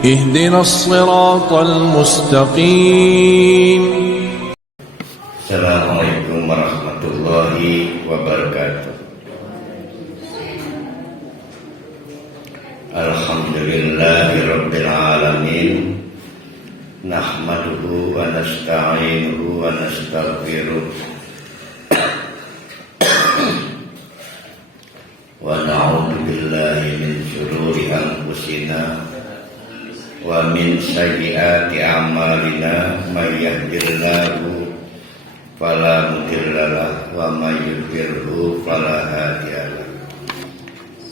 اهدنا الصراط المستقيم. Assalamualaikum warahmatullahi wabarakatuh. Alhamdulillahirabbil alamin. Nahmaduhu wa nasta'inuhu wa nastaghfiruh. Wa na'udzu billahi min syururi anfusina wa min sayyiati a'malina may yahdihillahu fala mudhillalah wa may yudhlilhu fala hadiyalah.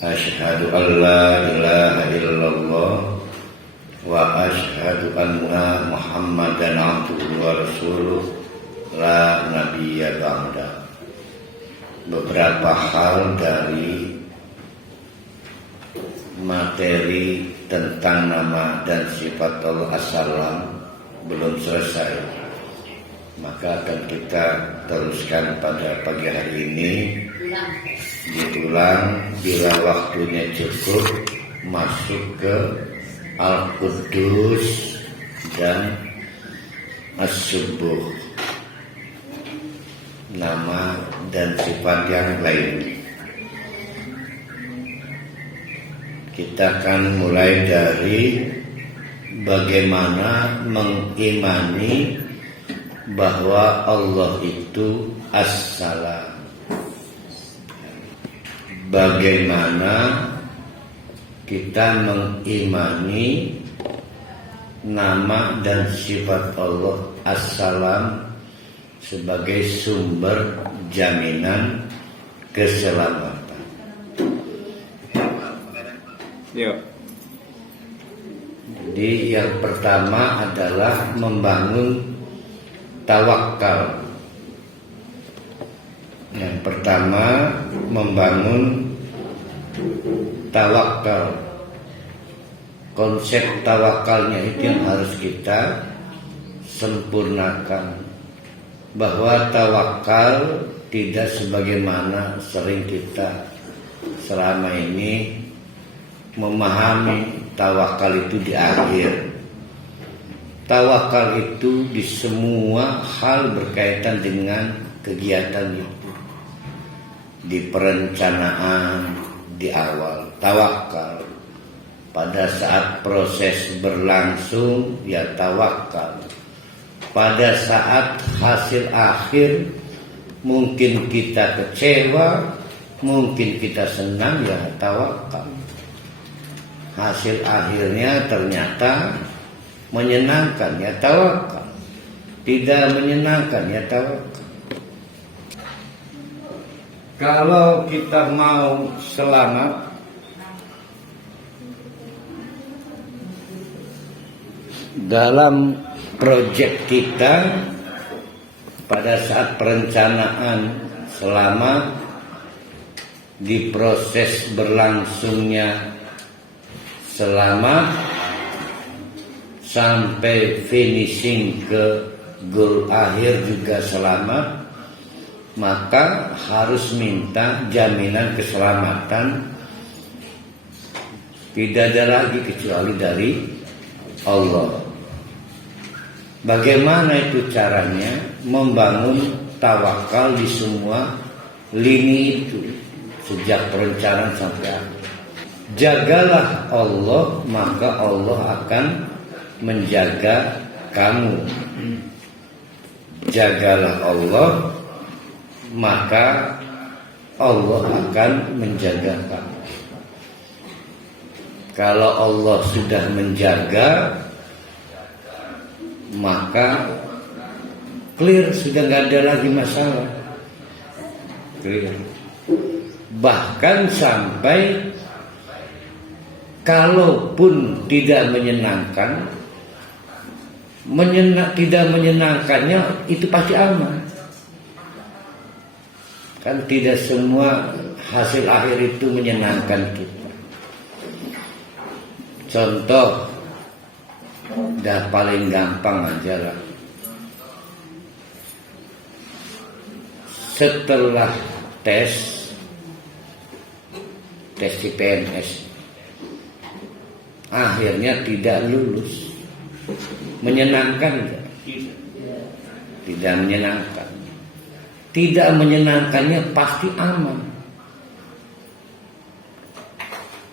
Asyhadu an la ilaha illallah wa asyhadu anna Muhammadan abduhu wa rasuluh la nabiyya ba'da. Beberapa hal dari materi tentang nama dan sifat Allah As-Salam belum selesai, maka akan kita teruskan pada pagi hari ini, diulang bila waktunya cukup, masuk ke Al-Quddus dan As-Subuh, nama dan sifat yang lain. Kita akan mulai dari bagaimana mengimani bahwa Allah itu As-Salam. Bagaimana kita mengimani nama dan sifat Allah As-Salam sebagai sumber jaminan keselamatan. Jadi yang pertama adalah membangun tawakal. Yang pertama membangun tawakal. Konsep tawakalnya itu yang harus kita sempurnakan. Bahwa tawakal tidak sebagaimana sering kita selama ini memahami tawakal itu di akhir. Tawakal itu di semua hal berkaitan dengan kegiatan itu. Di perencanaan di awal tawakal. Pada saat proses berlangsung ya tawakal. Pada saat hasil akhir mungkin kita kecewa, mungkin kita senang ya tawakal. Hasil akhirnya ternyata menyenangkan ya tawakal. Tidak menyenangkan ya tawakal. Kalau kita mau selamat dalam proyek kita pada saat perencanaan selama di proses berlangsungnya selamat sampai finishing ke goal akhir juga selamat, maka harus minta jaminan keselamatan. Tidak ada lagi kecuali dari Allah. Bagaimana itu caranya? Membangun tawakal di semua lini itu, sejak perencanaan sampai akhir. Jagalah Allah, maka Allah akan menjaga kamu. Jagalah Allah, maka Allah akan menjaga kamu. Kalau Allah sudah menjaga, maka clear, sudah nggak ada lagi masalah. Clear. Bahkan sampai kalaupun tidak menyenangkan, tidak menyenangkannya itu pasti aman. Kan tidak semua hasil akhir itu menyenangkan kita. Contoh, dah paling gampang aja lah. Setelah tes CPNS, akhirnya tidak lulus. Menyenangkan enggak? Tidak menyenangkan. Tidak menyenangkannya pasti aman.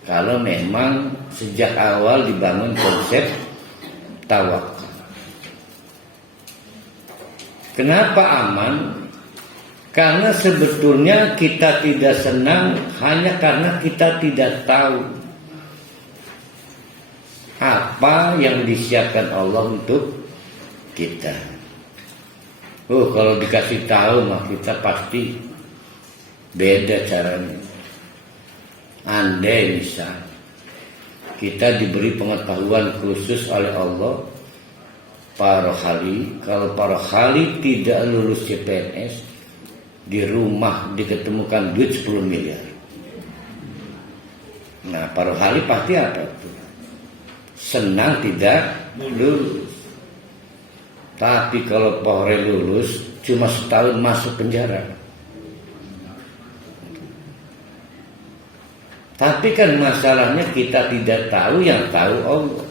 Kalau memang sejak awal dibangun konsep tawakal. Kenapa aman? Karena sebetulnya kita tidak senang hanya karena kita tidak tahu apa yang disiapkan Allah untuk kita. Kalau dikasih tahu mah kita pasti beda caranya. Andai misal kita diberi pengetahuan khusus oleh Allah, Pak Rohali, kalau Pak Rohali tidak lulus CPNS, di rumah diketemukan duit 10 miliar. Nah, Pak Rohali pasti apa itu? Senang tidak lulus. Tapi kalau Pak Rohali lulus, cuma setahun masuk penjara. Tapi kan masalahnya kita tidak tahu, yang tahu Allah.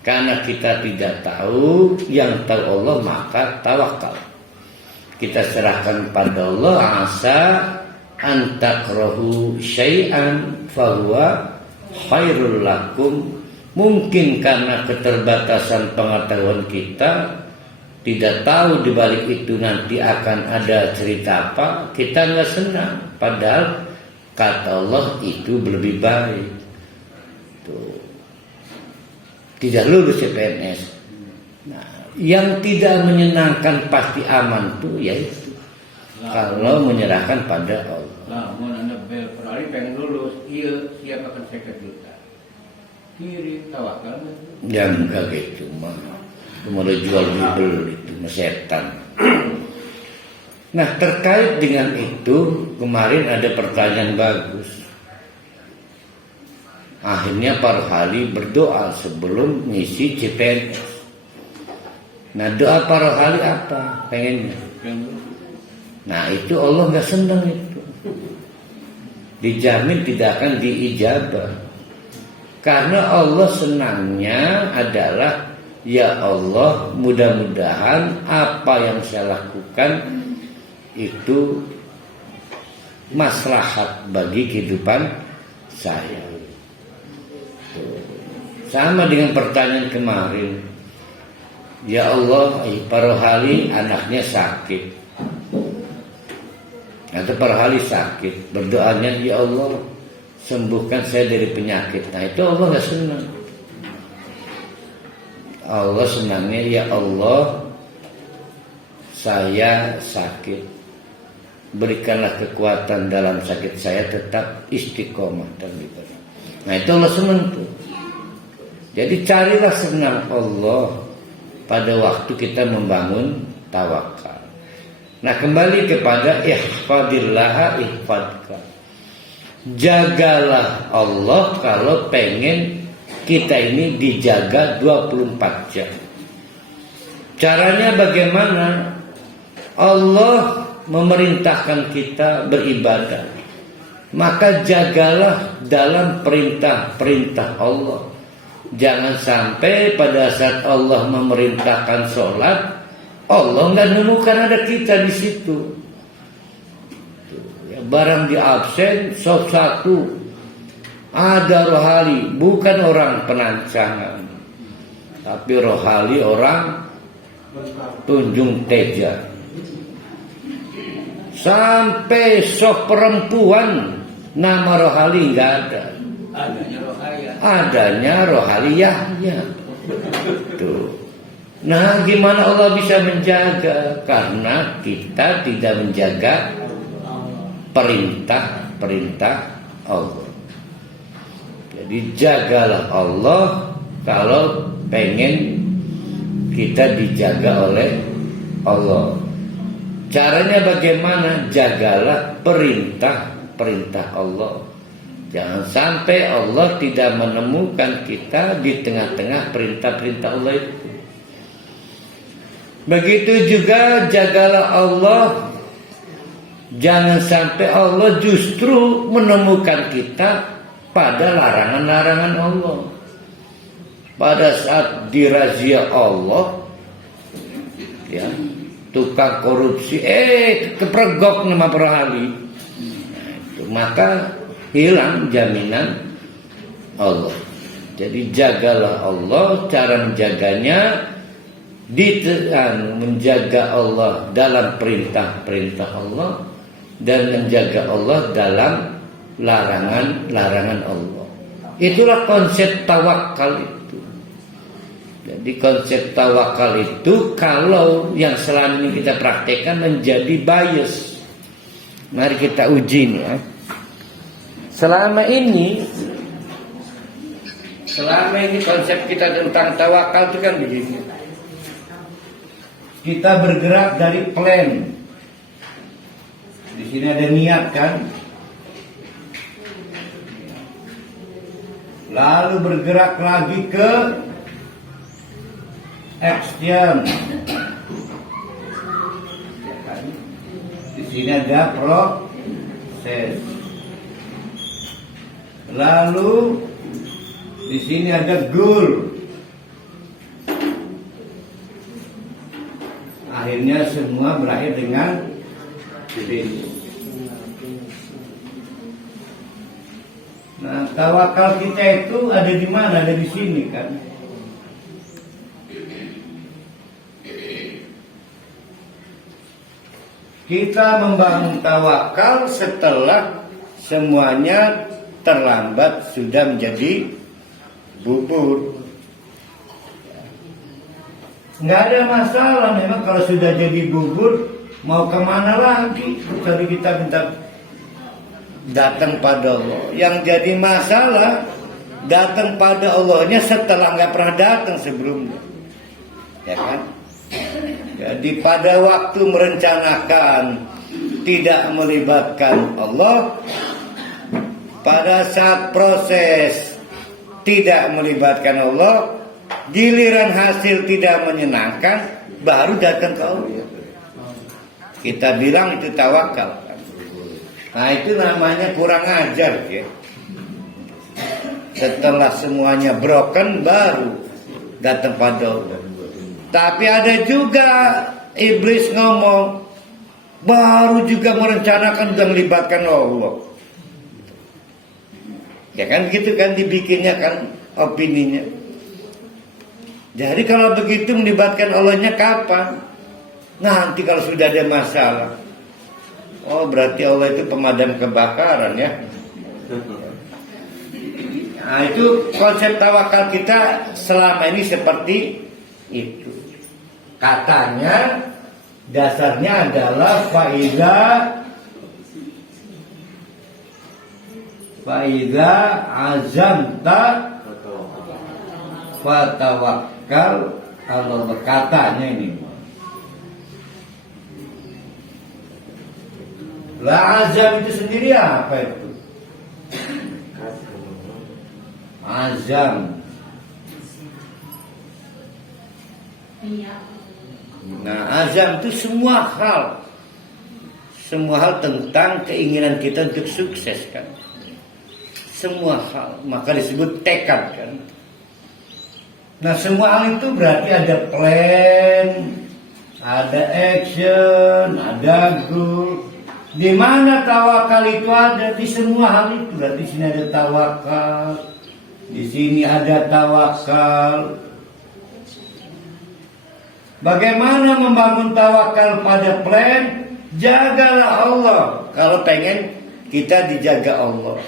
Karena kita tidak tahu, yang tahu Allah, maka tawakal. Kita serahkan pada Allah. Asa antakrahu syai'an fahuwa khairul lakum. Mungkin karena keterbatasan pengetahuan kita, tidak tahu di balik itu nanti akan ada cerita apa, kita nggak senang. Padahal kata Allah itu lebih baik. Tuh. Tidak lulus CPNS. Nah, yang tidak menyenangkan pasti aman tuh yaitu kalau menyerahkan pada Allah. Nah, mau anda beralih pengen lulus, iya siapa akan 50 juta. Kiri tawakal. Ya enggak gitu mah. Kemudian jual beli itu setan. Nah, terkait dengan itu kemarin ada pertanyaan bagus. Akhirnya Pak Rohali berdoa sebelum ngisi CPNS. Nah, doa Pak Rohali apa? Pengennya. Nah, itu Allah nggak senang itu. Dijamin tidak akan diijabah. Karena Allah senangnya adalah, ya Allah, mudah-mudahan apa yang saya lakukan itu maslahat bagi kehidupan saya. Sama dengan pertanyaan kemarin. Ya Allah, Pak Rohali anaknya sakit. Atau Pak Rohali sakit. Berdoanya, ya Allah, sembuhkan saya dari penyakit. Nah, itu Allah gak senang. Allah senangnya, ya Allah, saya sakit. Berikanlah kekuatan dalam sakit saya, tetap istiqomah dan ibadah. Nah, itu Allah senang tuh. Jadi carilah senang Allah pada waktu kita membangun tawakal. Nah, kembali kepada ihfadillah ihfadka. Jagalah Allah kalau pengen kita ini dijaga 24 jam. Caranya bagaimana? Allah memerintahkan kita beribadah. Maka jagalah dalam perintah-perintah Allah. Jangan sampai pada saat Allah memerintahkan sholat, Allah nggak nemukan ada kita di situ. Ya, barang di absen, sof satu ada Rohali, bukan orang penancangan, tapi Rohali orang Tunjung Teja. Sampai sof perempuan nama Rohali nggak ada. Adanya Rohaliyahnya. Tuh. Nah, gimana Allah bisa menjaga? Karena kita tidak menjaga perintah-perintah Allah. Jadi jagalah Allah kalau pengen kita dijaga oleh Allah. Caranya bagaimana? Jagalah perintah-perintah Allah. Jangan sampai Allah tidak menemukan kita di tengah-tengah perintah-perintah Allah itu. Begitu juga jagalah Allah. Jangan sampai Allah justru menemukan kita pada larangan-larangan Allah. pada saat dirazia Allah, ya, tukang korupsi, kepergok nama perhali, maka hilang jaminan Allah. Jadi jagalah Allah. Cara menjaganya menjaga Allah dalam perintah-perintah Allah dan menjaga Allah dalam larangan-larangan Allah. Itulah konsep tawakal itu. Jadi konsep tawakal itu kalau yang selama ini kita praktekkan menjadi bias. Mari kita uji nih ya. Selama ini konsep kita tentang tawakal itu kan begini. Kita bergerak dari plan. Di sini ada niat kan? Lalu bergerak lagi ke action. Di sini ada proses. Lalu di sini ada goal. Akhirnya semua berakhir dengan finish. Nah, tawakal kita itu ada di mana? Ada di sini kan? Kita membangun tawakal setelah semuanya terlambat sudah menjadi bubur. Nggak ada masalah memang kalau sudah jadi bubur, mau kemana lagi? Jadi kita minta datang pada Allah. Yang jadi masalah datang pada Allahnya setelah nggak pernah datang sebelumnya, ya kan? Jadi pada waktu merencanakan tidak melibatkan Allah, pada saat proses tidak melibatkan Allah, giliran hasil tidak menyenangkan, baru datang ke Allah. Kita bilang itu tawakal. Nah itu namanya kurang ajar ya. Setelah semuanya broken baru datang pada Allah. Tapi ada juga iblis ngomong, baru juga merencanakan dan melibatkan Allah. Ya kan gitu kan dibikinnya kan opininya. Jadi kalau begitu melibatkan Allahnya kapan? Nanti kalau sudah ada masalah. Oh berarti Allah itu pemadam kebakaran ya. Nah itu konsep tawakal kita selama ini seperti itu. Katanya dasarnya adalah Faiza azamta fatawakkal Allah. Berkatanya ini lah, azam itu sendiri apa itu? Azam. Nah azam itu semua hal tentang keinginan kita untuk sukses kan. Semua hal, maka disebut tekad kan. Nah semua hal itu berarti ada plan, ada action, ada goal. Di mana tawakal itu ada? Di semua hal itu. Berarti di sini ada tawakal, di sini ada tawakal. Bagaimana membangun tawakal pada plan? Jagalah Allah. Kalau pengen kita dijaga Allah,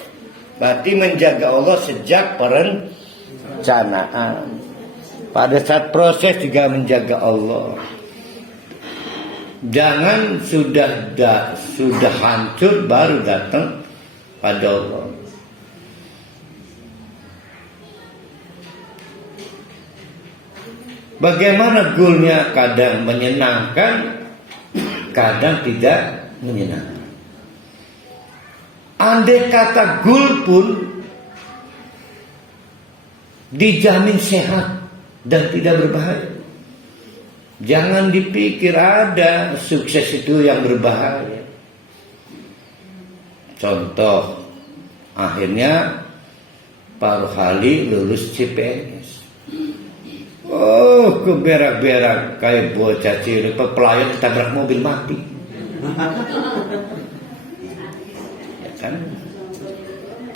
berarti menjaga Allah sejak perencanaan. Pada saat proses juga menjaga Allah. Jangan sudah hancur baru datang pada Allah. Bagaimana goalnya? Kadang menyenangkan, kadang tidak menyenangkan. Andai kata goal pun dijamin sehat dan tidak berbahaya. Jangan dipikir ada sukses itu yang berbahaya. Contoh, akhirnya Pak Rohali lulus CPNS. Oh, keberak-berak kayak bocah cilik pelayan tabrak mobil mati. Ya kan?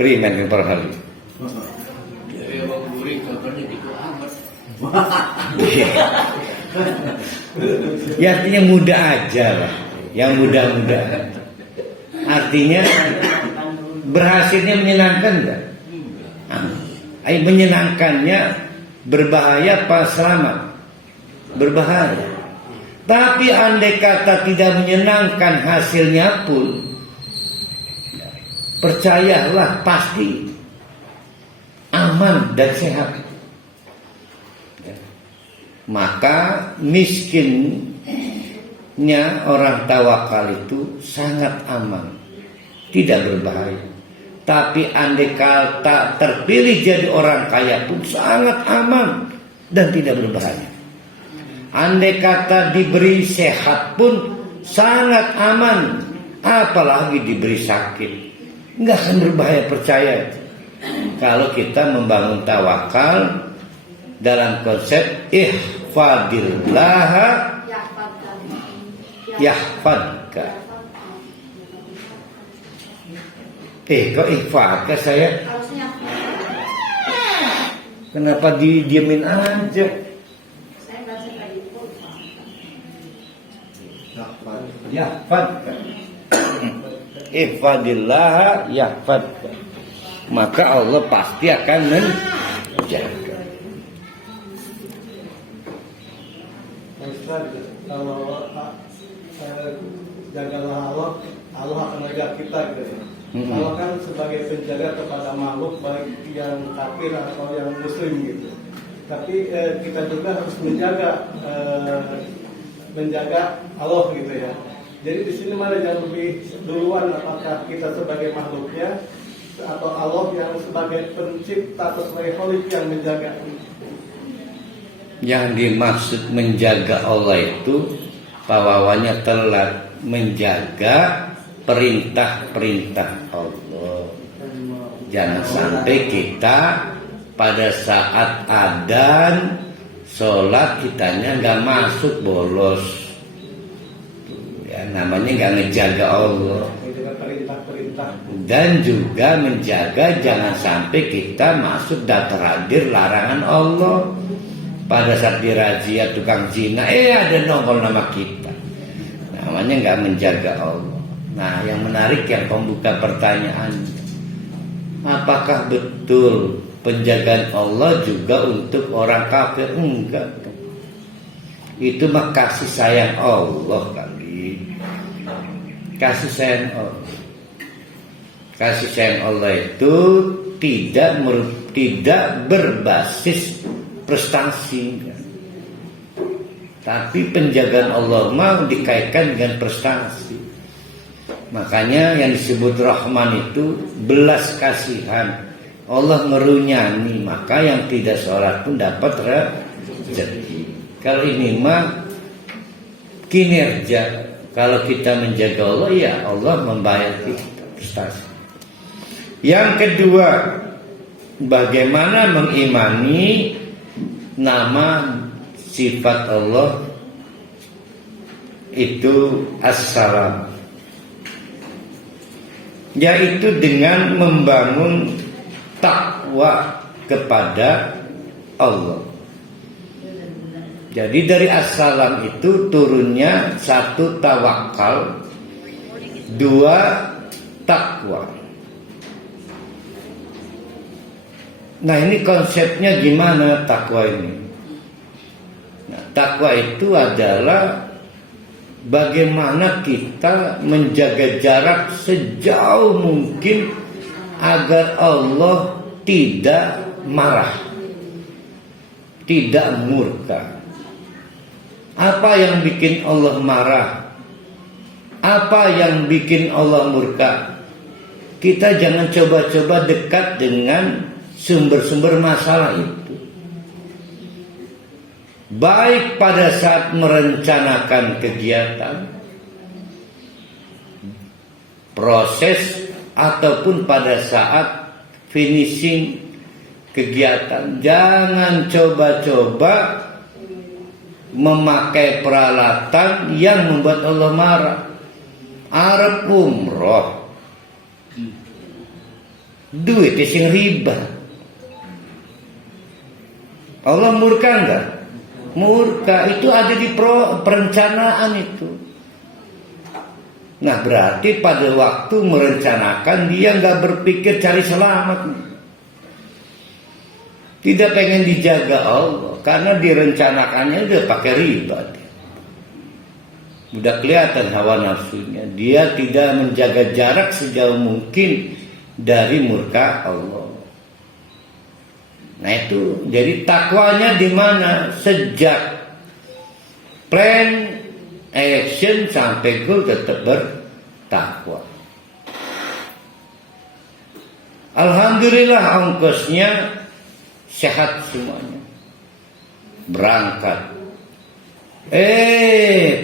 Primen yang perhali. Dia mau guring contohnya gitu amat. Ya artinya mudah aja lah, yang mudah-mudah. Artinya berhasilnya menyenangkan enggak? Menyenangkannya berbahaya apa selamat? Berbahaya. Tapi andai kata tidak menyenangkan hasilnya pun, percayalah pasti aman dan sehat. Maka miskinnya orang tawakal itu sangat aman, tidak berbahaya. Tapi andai kata terpilih jadi orang kaya pun sangat aman dan tidak berbahaya. Andai kata diberi sehat pun sangat aman, apalagi diberi sakit, nggak akan berbahaya, percaya. Kalau kita membangun tawakal dalam konsep ihfadillah yahfadka. Kok ihfadka saya? Kenapa didiemin aja? Yahfadka. Ihfadillah yahfadka. Maka Allah pasti akan menjaga. Kalau jagalah Allah, Allah akan menjaga kita gitu. Allah kan sebagai penjaga kepada makhluk baik yang kafir atau yang muslim gitu. Tapi kita juga harus menjaga Allah gitu ya. Jadi di sini mana yang lebih duluan, apakah kita sebagai makhluknya atau Allah yang sebagai pencipta atau sebagai khalik yang menjaga? Yang dimaksud menjaga Allah itu pawawannya telat menjaga perintah-perintah Allah. Jangan sampai kita pada saat adzan sholat kitanya nggak masuk, bolos. Ya, namanya nggak ngejaga Allah. Dan juga menjaga jangan sampai kita masuk daftar hadir larangan Allah. Pada saat dirazia tukang zina, ada nongol nama kita. Namanya nggak menjaga Allah. Nah, yang menarik yang pembuka pertanyaan, apakah betul penjagaan Allah juga untuk orang kafir? Enggak. Itu mah kasih sayang Allah kali. Kasih sayang Allah. Kasih sayang Allah itu tidak berbasis prestasi, tapi penjagaan Allah mau dikaitkan dengan prestasi. Makanya yang disebut Rahman itu belas kasihan. Allah ngerunyani, maka yang tidak sholat pun dapat rezeki. Kalau ini mah kinerja. Kalau kita menjaga Allah, ya Allah membayar kita prestasi. Yang kedua, bagaimana mengimani nama sifat Allah itu As-Salam, yaitu dengan membangun takwa kepada Allah. Jadi dari As-Salam itu turunnya 1 tawakal, 2 takwa. Nah, ini konsepnya gimana takwa ini? Nah, takwa itu adalah bagaimana kita menjaga jarak sejauh mungkin agar Allah tidak marah, tidak murka. Apa yang bikin Allah marah? Apa yang bikin Allah murka? Kita jangan coba-coba dekat dengan sumber-sumber masalah itu. Baik pada saat merencanakan kegiatan, proses, ataupun pada saat finishing kegiatan. Jangan coba-coba memakai peralatan yang membuat Allah marah. Arab umroh, duit sing riba. Allah murka enggak? Murka, itu ada di perencanaan itu. Nah berarti pada waktu merencanakan dia nggak berpikir cari selamat, tidak pengen dijaga Allah, karena direncanakannya udah pakai riba. Udah kelihatan hawa nafsunya. Dia tidak menjaga jarak sejauh mungkin dari murka Allah. Nah itu, jadi takwanya di mana? Sejak plan, action sampai goal tetap bertakwa. Alhamdulillah ongkosnya sehat semuanya. Berangkat.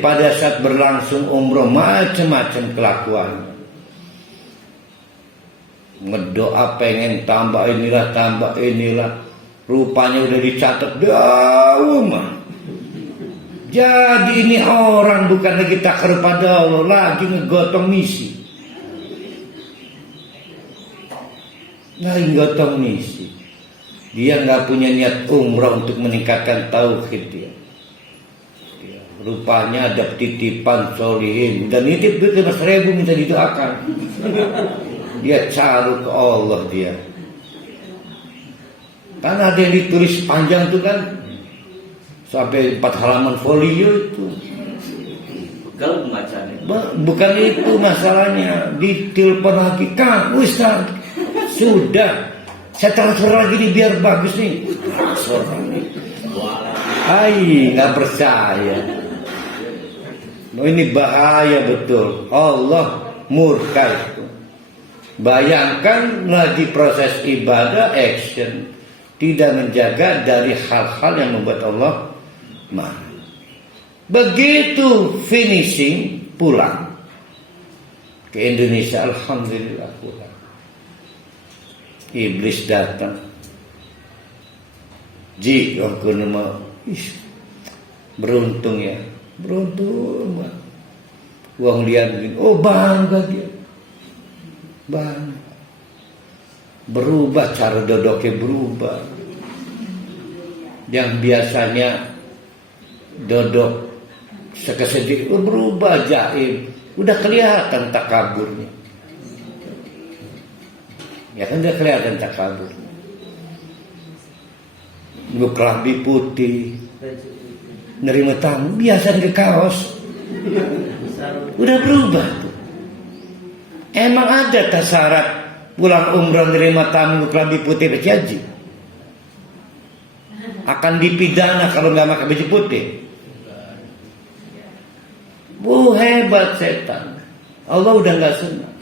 Pada saat berlangsung umroh macam-macam kelakuannya. Ngedoa pengen tambah inilah. Rupanya udah dicatat jauh mah. Jadi ini orang bukan lagi takar pada Allah, lagi ngegotong misi. Dia nggak punya niat umrah untuk meningkatkan tauhid dia. Rupanya ada titipan solihin, dan nitip duit 5.000 minta didoakan. Dia cari ke Allah dia. Karena ada yang ditulis panjang itu kan, sampai 4 halaman folio itu. Kalau bacanya. Bukan itu masalahnya. Ditelepon lagi, Kang Ustaz, sudah saya transfer lagi nih biar bagus nih. Transfer lagi. Nggak percaya. Ini bahaya betul. Allah murka itu. Bayangkan lagi proses ibadah, action, tidak menjaga dari hal-hal yang membuat Allah marah. Begitu finishing, pulang ke Indonesia, alhamdulillah pulang. Iblis datang. Aku nama beruntung ya, beruntung. Uang lihat begini, bangga dia, bangga. Berubah cara dodoknya, berubah. Yang biasanya dodok sekesedih, berubah jaim, udah kelihatan takaburnya. Ya kan udah kelihatan takaburnya. Kelambi putih, nerima tamu, biasa ke kaos, udah berubah tuh. Emang ada tak syarat pulang umrah nerima tamu kelambi putih berjanji? Akan dipidana kalau nggak pakai baju putih. Hebat setan. Allah udah nggak senang,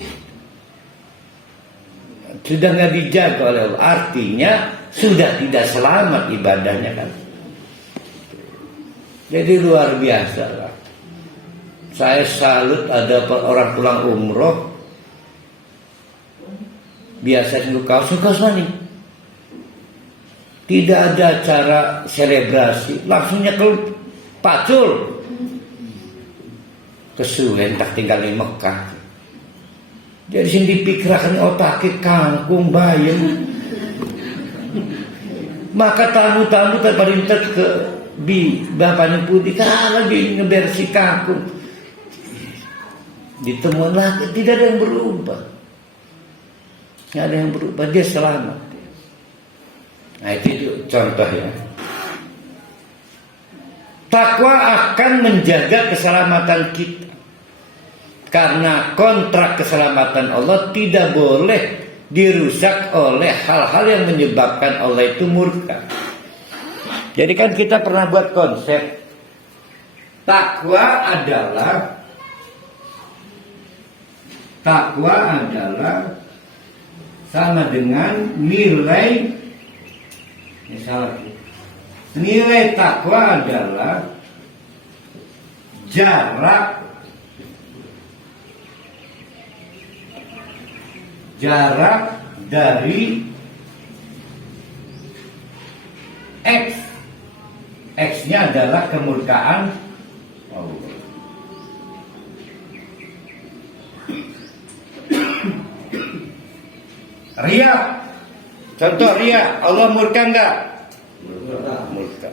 sudah nggak dijaga oleh Allah. Artinya sudah tidak selamat ibadahnya kan. Jadi luar biasa lah. Saya salut ada orang pulang umroh, biasanya suka mana? Tidak ada acara selebrasi, langsungnya ke pacul. Kesuwen tak tinggal di Mekah. Jadi sini dipikirkan otaknya kangkung bayam. Maka tamu-tamu terperintas ke bapaknya putih, kalau dia ngebersih kangkung. Ditemukan lagi, tidak ada yang berubah. Tidak ada yang berubah, dia selamat. Nah itu contohnya. Takwa akan menjaga keselamatan kita. Karena kontrak keselamatan Allah tidak boleh dirusak oleh hal-hal yang menyebabkan Allah itu murka. Jadi kan kita pernah buat konsep takwa adalah sama dengan nilai, misalnya nilai takwa adalah jarak dari X X-nya adalah kemurkaan Allah. Ria, contoh ria, Allah murka enggak? Murka.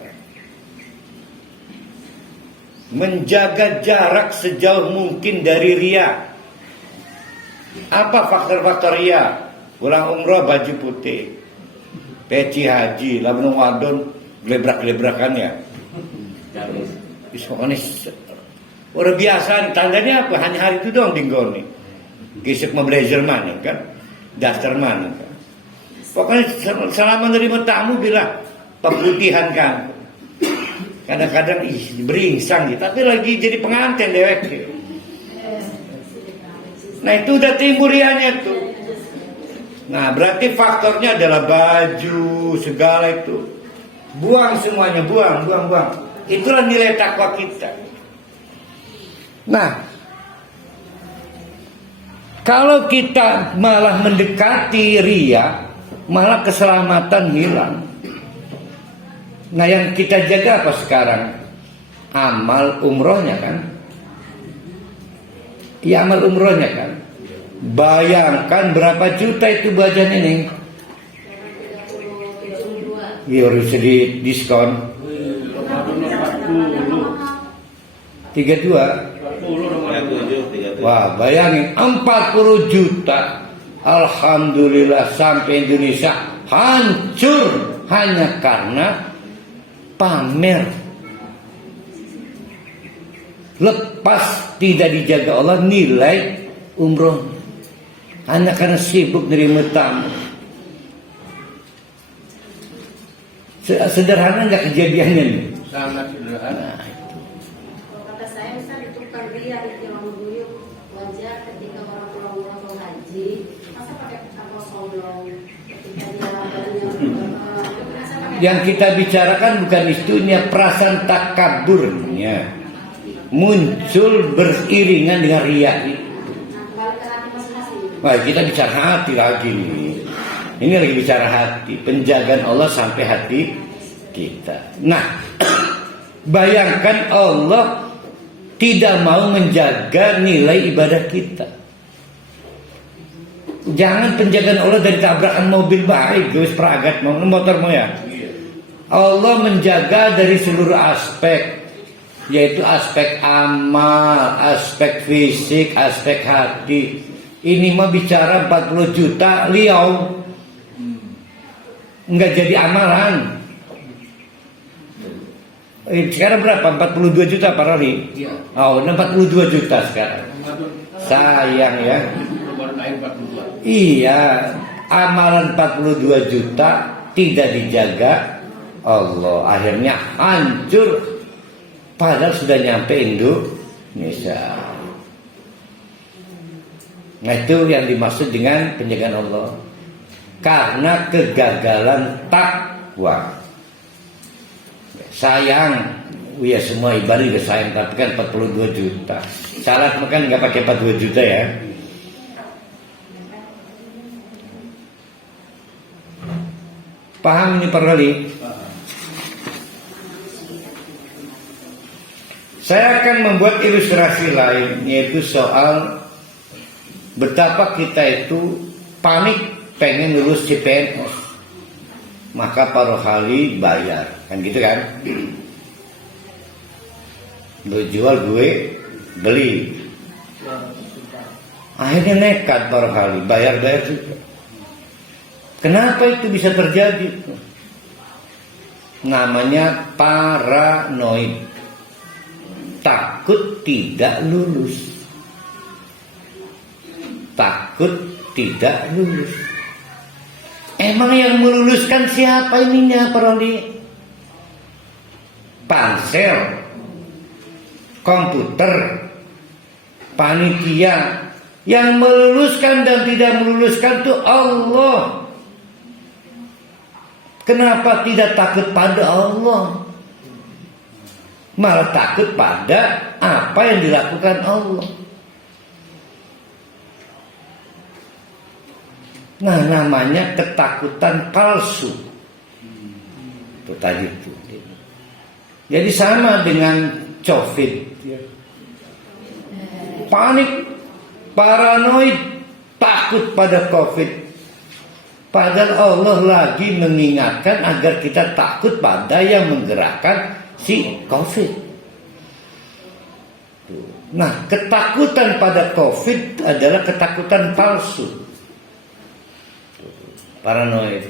Menjaga jarak sejauh mungkin dari ria. Apa faktor-faktor ria? Pulang umroh baju putih, peci haji, lamun wadon gelebrak-gelebrakan ya. Iskonis orang biasa, tandanya apa? Hanya hari itu doang dinggoni. Kisah membelajar mana kan? Dasar mana kan? Pokoknya selama menerima tamu bilang pemutihan kan. Kadang-kadang beringsang gitu, tapi lagi jadi pengantin dewek. Nah itu udah timbul rianya tuh. Nah berarti faktornya adalah baju segala itu. Buang semuanya, buang. Itulah nilai takwa kita. Nah, kalau kita malah mendekati ria, malah keselamatan hilang. Nah yang kita jaga apa sekarang? Amal umrohnya kan? Ya amal umrohnya kan? Bayangkan berapa juta itu bajan ini? Ya harus di diskon 32. Wah bayangin 40 juta. Alhamdulillah sampai Indonesia hancur hanya karena pamer. Lepas tidak dijaga Allah nilai umroh hanya karena sibuk nerima tamu. Sederhana nggak kejadiannya nih? Sangat sederhana. Nah, itu. Kalau kata saya misal itu kan ria di orang dulu wajar ketika orang pulang haji masa pakai apa soblong ketika dia Yang kita bicarakan bukan itunya, perasaan takaburnya muncul beriringan dengan ria itu. Wah kita bicara hati lagi nih. Ini lagi bicara hati, penjagaan Allah sampai hati kita. Nah, bayangkan Allah tidak mau menjaga nilai ibadah kita. Jangan penjagaan Allah dari tabrakan mobil baik, guys, peragat motor mau ya. Allah menjaga dari seluruh aspek, yaitu aspek amal, aspek fisik, aspek hati. Ini mah bicara 40 juta liau, nggak jadi amalan. Sekarang berapa? 42 juta Pak Roli? Iya. Oh, 42 juta sekarang. Sayang ya. Iya, amalan 42 juta tidak dijaga Allah, akhirnya hancur. Padahal sudah nyampe Indonesia. Nah itu yang dimaksud dengan penjagaan Allah. Karena kegagalan takwa. Sayang, ya semua ibadah juga sayang, tapi kan 42 juta. Salat makan nggak pakai 42 juta ya. Paham ini Pak Roli? Saya akan membuat ilustrasi lain, yaitu soal betapa kita itu panik pengen lulus CPNS, maka Pak Rohali bayar, kan gitu kan? Lu jual gue beli. Akhirnya nekat Pak Rohali bayar juga. Kenapa itu bisa terjadi? Namanya paranoid, takut tidak lulus. Takut tidak lulus. Emang yang meluluskan siapa ininya Pak Roli? Pansel, komputer, panitia. Yang meluluskan dan tidak meluluskan itu Allah. Kenapa tidak takut pada Allah? Malah takut pada apa yang dilakukan Allah. Nah namanya ketakutan palsu. Itu tadi itu. Jadi sama dengan COVID. Panik, paranoid, takut pada COVID. Padahal Allah lagi mengingatkan agar kita takut pada yang menggerakkan si COVID. Nah, ketakutan pada COVID adalah ketakutan palsu. Paranoid.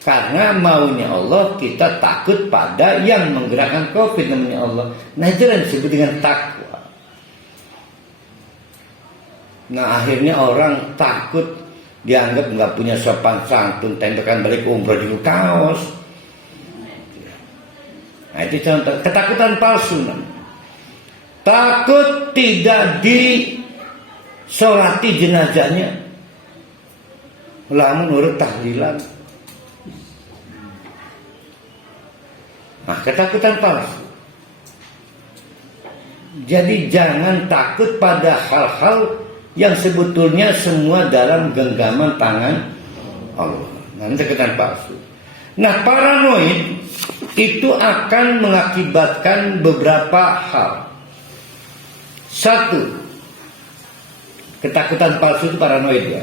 Karena maunya Allah kita takut pada yang menggerakkan COVID namanya Allah. Nah, itu yang disebut dengan takwa. Nah, akhirnya orang takut, dianggap nggak punya sopan santun, tembakan balik umroh di kaos. Nah, itu contoh ketakutan palsu. Takut tidak disolati jenazahnya, lamun urut tahlilan. Nah, ketakutan palsu. Jadi jangan takut pada hal-hal yang sebetulnya semua dalam genggaman tangan Allah. Nah, ketakutan palsu. Nah, paranoid itu akan mengakibatkan beberapa hal. Satu, ketakutan palsu itu paranoid ya.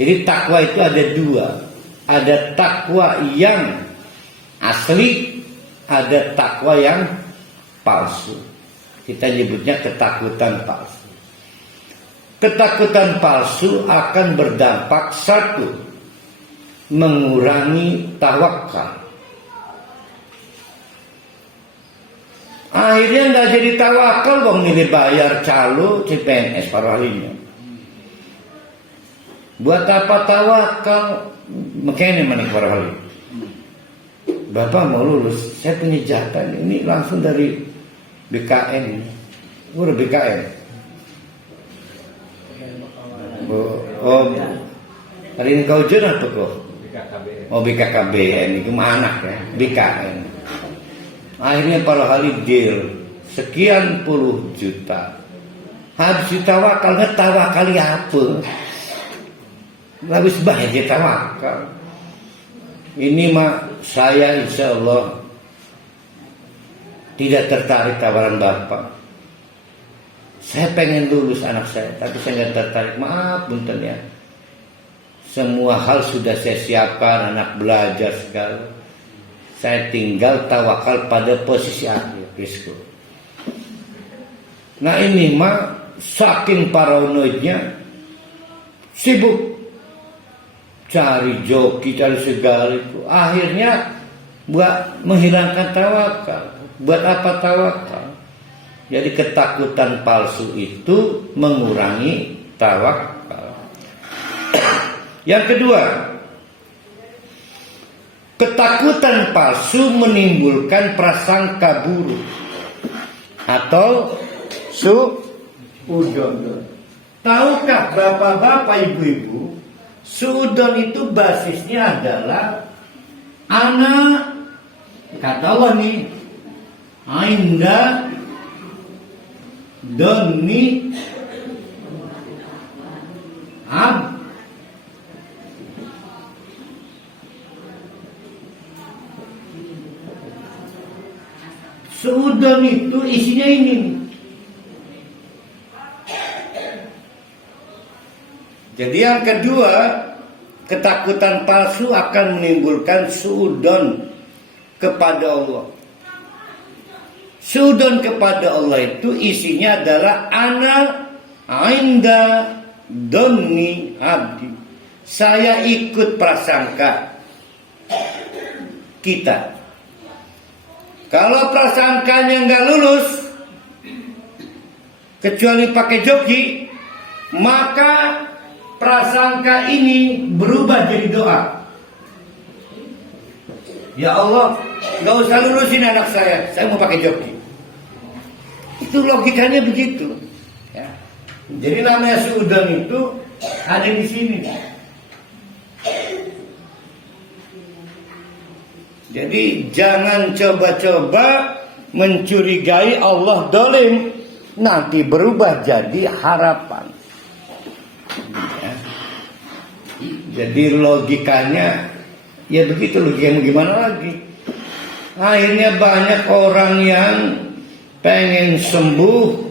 Jadi takwa itu ada dua. Ada takwa yang asli, ada takwa yang palsu. Kita nyebutnya ketakutan palsu. Ketakutan palsu akan berdampak satu, mengurangi tawakal. Akhirnya nggak jadi tawakal, bang nilai bayar calo CPNS paralinya. Buat apa tawakal? Makanya mana parali. Bapak mau lulus, saya punya jatah ini langsung dari BKN. Udah BKN. Hari ini kau jurnal tuh kok. Oh BKKBN itu mah anak ya, BKN. Akhirnya para hari deal sekian puluh juta. Habis ditawakal, ngetawakali apa? Habis bahagia tawakal. Ini mah saya insya Allah tidak tertarik tawaran Bapak. Saya pengen lulus anak saya, tapi saya nggak tertarik. Maaf, punten ya. Semua hal sudah saya siapkan, anak belajar segala. Saya tinggal tawakal pada posisi akhir, risiko. Nah ini mah saking paranoidnya, sibuk cari joki, cari segala itu. Akhirnya buat menghilangkan tawakal. Buat apa tawakal? Jadi ketakutan palsu itu mengurangi tawakal. Yang kedua, ketakutan palsu menimbulkan prasangka buruk atau suudon. Tahukah bapak-bapak, ibu-ibu, suudon itu basisnya adalah ana, kata Allah nih, ainda doni ab. Suudon itu isinya ini. Jadi yang kedua, ketakutan palsu akan menimbulkan suudon kepada Allah. Suudon kepada Allah itu isinya adalah ana ainda doni abdi. Saya ikut prasangka kita. Kalau prasangkanya nggak lulus, kecuali pakai joki, maka prasangka ini berubah jadi doa. Ya Allah, nggak usah lulusin anak saya mau pakai joki. Itu logikanya begitu. Ya. Jadi namanya suudon itu ada di sini. Jadi jangan coba-coba mencurigai Allah dolim, nanti berubah jadi harapan. Ya. Jadi logikanya ya begitu, logikanya gimana lagi? Akhirnya banyak orang yang pengen sembuh,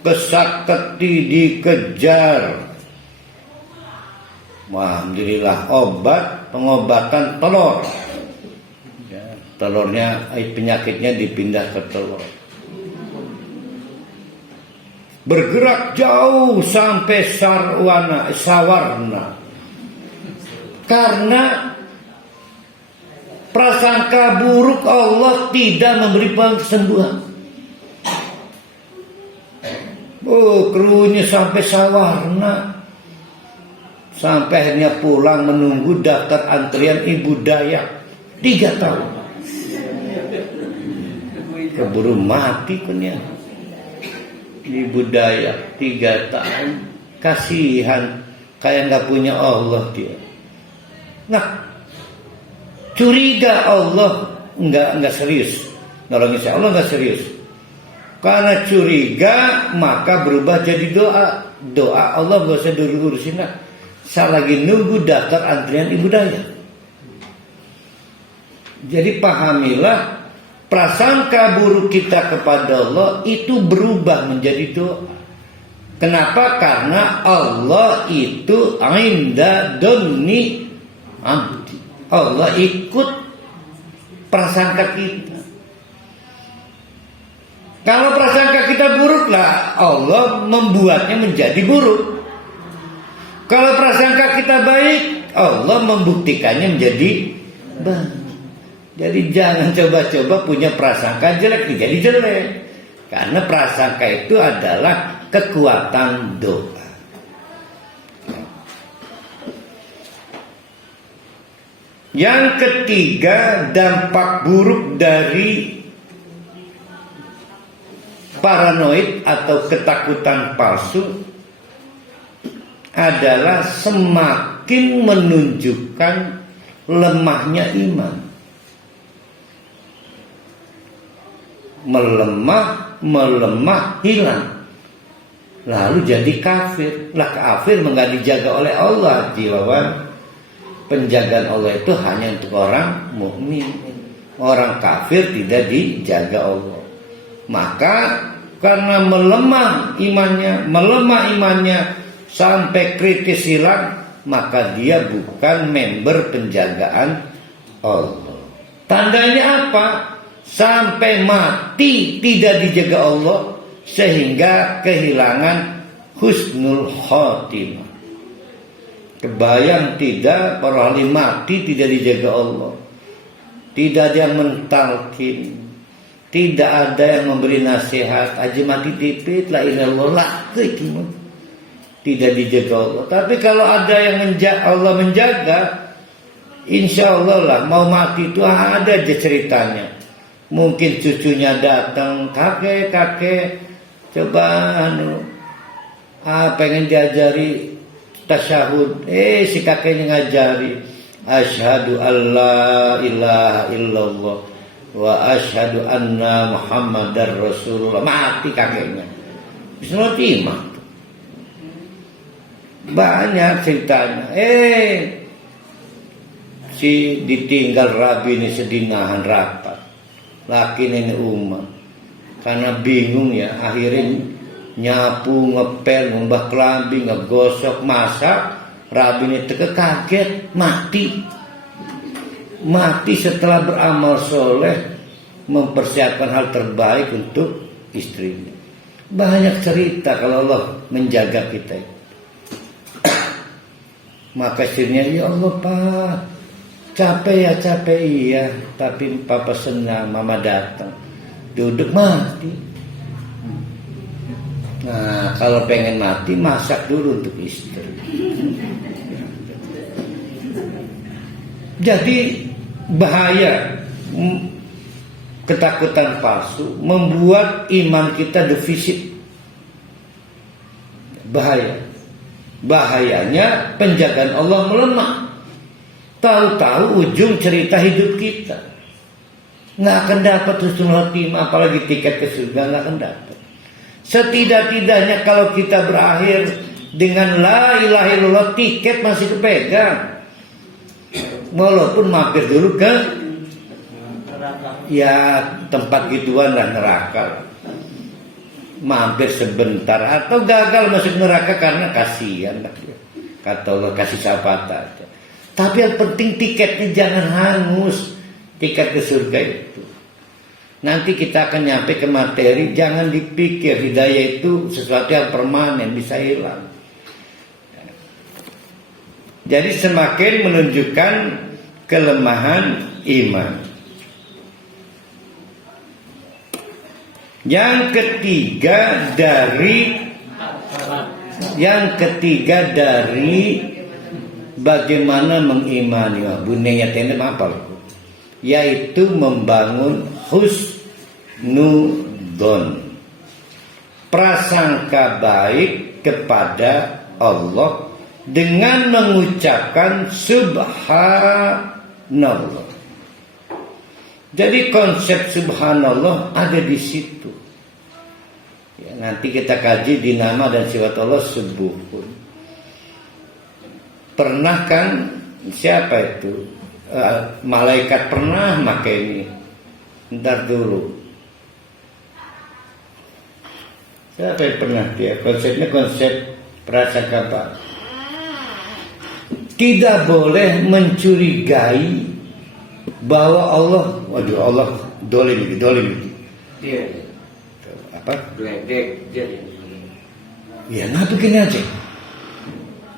kesaketi dikejar. Alhamdulillah pengobatan telur. Ya, telurnya penyakitnya dipindah ke telur. Bergerak jauh sampai sawarna. Karena prasangka buruk Allah tidak memberi kesembuhan. Krunya sampai sawarna. Sampai akhirnya pulang menunggu daftar antrian Ibu Dayak 3 tahun. Keburu mati punya Ibu Dayak 3 tahun. Kasihan, kayak nggak punya Allah dia. Nah, curiga Allah nggak serius. Nolongin saya, Allah nggak serius. Karena curiga maka berubah jadi doa. Doa Allah gak usah urusin. Saya lagi nunggu daftar antrian Ibu Dayak. Jadi pahamilah, prasangka buruk kita kepada Allah itu berubah menjadi doa. Kenapa? Karena Allah itu inda dhanni abdi. Allah ikut prasangka kita. Kalau prasangka kita buruk lah, Allah membuatnya menjadi buruk. Kalau prasangka kita baik, Allah membuktikannya menjadi baik. Jadi jangan coba-coba punya prasangka jelek jadi jelek. Karena prasangka itu adalah kekuatan doa. Yang ketiga, dampak buruk dari paranoid atau ketakutan palsu adalah semakin menunjukkan lemahnya iman. Melemah, hilang. Lalu jadi kafir. Lah kafir nggak dijaga oleh Allah. Jiwawan, penjagaan Allah itu hanya untuk orang mukmin. Orang kafir tidak dijaga Allah. Maka karena melemah imannya sampai kritis hilang, maka dia bukan member penjagaan Allah. Tandanya apa? Sampai mati tidak dijaga Allah, sehingga kehilangan husnul khotimah. Kebayang tidak, para ahli mati tidak dijaga Allah. Tidak ada yang mentalkin, tidak ada yang memberi nasihat. Aji mati tipit, la ilallah tidak dijaga Allah. Tapi kalau ada yang Allah menjaga, insya Allah lah, mau mati itu ada aja ceritanya. Mungkin cucunya datang, kakek coba pengen diajari tasyahud. Si kakeknya ngajari, asyhadu alla ilaha illallah wa asyhadu anna muhammadar rasulullah. Mati kakeknya. Bismillah. Banyak ceritanya. Si ditinggal Rabi ini sedinahan rapat. Laki nenek Umar. Karena bingung ya, akhirnya nyapu, ngepel, ngembah kelambi, ngegosok, masak. Rabi ini kaget, mati. Mati setelah beramal soleh, mempersiapkan hal terbaik untuk istrinya. Banyak cerita kalau Allah menjaga kita. Maka istrinya, ya Allah Pak, capek iya, tapi Papa senang Mama datang. Duduk mati. Nah, kalau pengen mati, masak dulu untuk istri. Jadi bahaya ketakutan palsu membuat iman kita defisit. Bahayanya penjagaan Allah melemah. Tahu-tahu ujung cerita hidup kita nggak akan dapat husnul khotimah, apalagi tiket ke surga nggak akan dapat. Setidak-tidaknya kalau kita berakhir dengan la ilaha illallah, tiket masih kepegang. Walaupun mampir dulu ke ya tempat gituan lah neraka. Mampir sebentar atau gagal masuk neraka karena kasihan kata Allah, kasih sahabat aja. Tapi yang penting tiketnya jangan hangus, tiket ke surga itu. Nanti kita akan nyampe ke materi, jangan dipikir hidayah itu sesuatu yang permanen bisa hilang. Jadi semakin menunjukkan kelemahan iman. Yang ketiga dari bagaimana mengimani, bunyinya tenda apa? Yaitu membangun husnudon, prasangka baik kepada Allah dengan mengucapkan subhanallah. Jadi konsep subhanallah ada di situ. Ya, nanti kita kaji di nama dan sifat Allah subuhun. Pernah kan siapa itu? Malaikat pernah pakai ini. Ntar dulu. Siapa yang pernah dia? Konsepnya konsep prasangka baik. Tidak boleh mencurigai bahwa Allah, waduh Allah dolim gitu. Dia Apa? gledek dia. Ya nggak begini aja.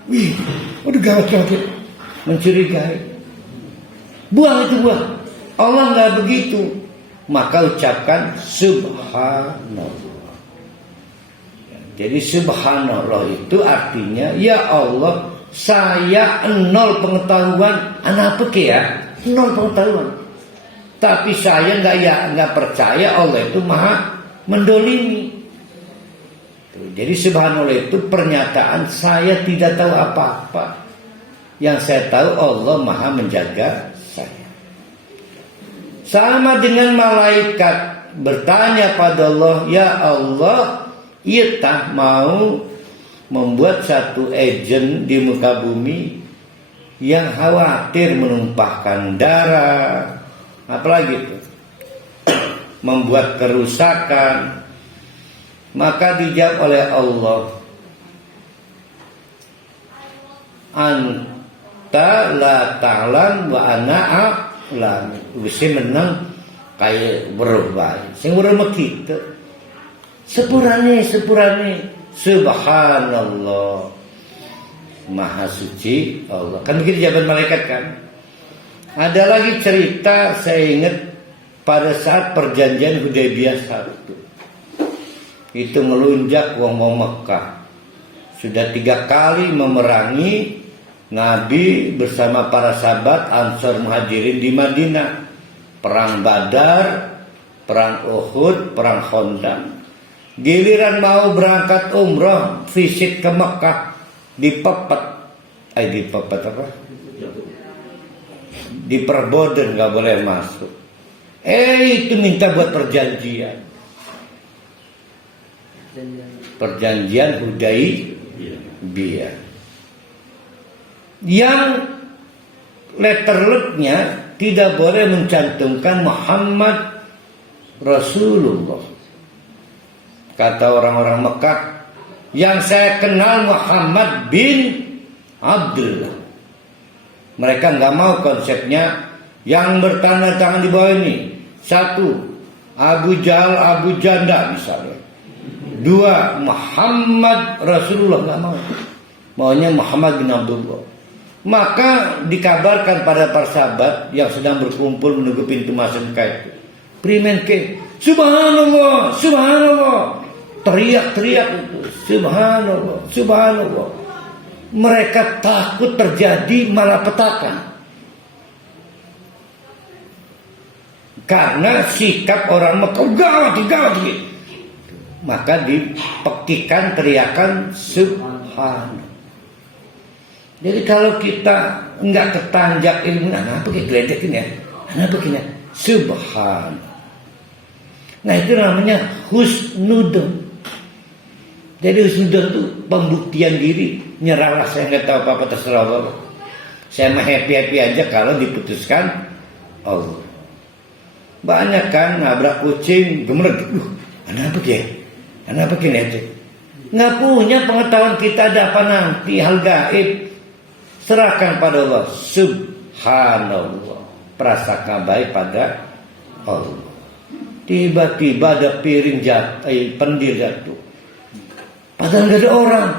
Wih, waduh gawat. Mencurigai. Buang itu buang. Allah nggak begitu. Maka ucapkan subhanallah. Jadi subhanallah itu artinya ya Allah, saya nol pengetahuan, anak apa ya? Nol pengetahuan. Tapi saya nggak percaya Allah itu maha mendolimi. Jadi subhanallah itu pernyataan saya tidak tahu apa-apa. Yang saya tahu Allah maha menjaga saya. Sama dengan malaikat bertanya pada Allah, ya Allah, ia tak mau membuat satu agen di muka bumi yang khawatir menumpahkan darah, apalagi itu, membuat kerusakan. Maka dijawab oleh Allah, anta la ta'lam wa ana a'lam. Bisa menang kayak berubah. Sing berubah kita sepurane subhanallah, maha suci Allah. Kan begitu jawaban malaikat kan. Ada lagi cerita saya ingat pada saat perjanjian Hudaybiyah 1. Itu melunjak wong Mekah. Sudah 3 kali memerangi Nabi bersama para sahabat Ansor Muhajirin di Madinah. Perang Badar, perang Uhud, perang Khandaq. Giliran mau berangkat umrah, visit ke Mekah, dipepet apa? Diperboden, nggak boleh masuk. Itu minta buat perjanjian. Perjanjian Hudaybiyah. Yang letterletnya tidak boleh mencantumkan Muhammad Rasulullah. Kata orang-orang Mekah, yang saya kenal Muhammad bin Abdullah. Mereka nggak mau konsepnya yang bertanda tangan di bawah ini. 1, Abu Jahal, Abu Janda misalnya. 2, Muhammad Rasulullah, nggak mau. Maunya Muhammad bin Abdullah. Maka dikabarkan pada para sahabat yang sedang berkumpul menunggu pintu masuk Mekah itu, primen ke, subhanallah, subhanallah. Teriak-teriak itu, subhanallah, subhanallah. Mereka takut terjadi malapetaka karena sikap orang Mekah gawat. Maka dipekikan teriakan subhanallah. Jadi kalau kita enggak ketanjak ilmu, apa kayak geledekin ya? Apa begini? Subhanallah. Nah itu namanya husnudon. Jadi husnudon itu pembuktian diri. Nyerahlah, saya nggak tahu apa-apa, terserah Allah. Saya mah happy aja kalau diputuskan Allah. Banyak kan nabrak kucing, gemerek. Kenapa ya? Kenapa gini aja? Nggak punya pengetahuan kita ada apa nanti, hal gaib. Serahkan pada Allah. Subhanallah. Prasangka baik pada Allah. Tiba-tiba ada piring jatuh, pendir jatuh. Padahal nggak ada orang.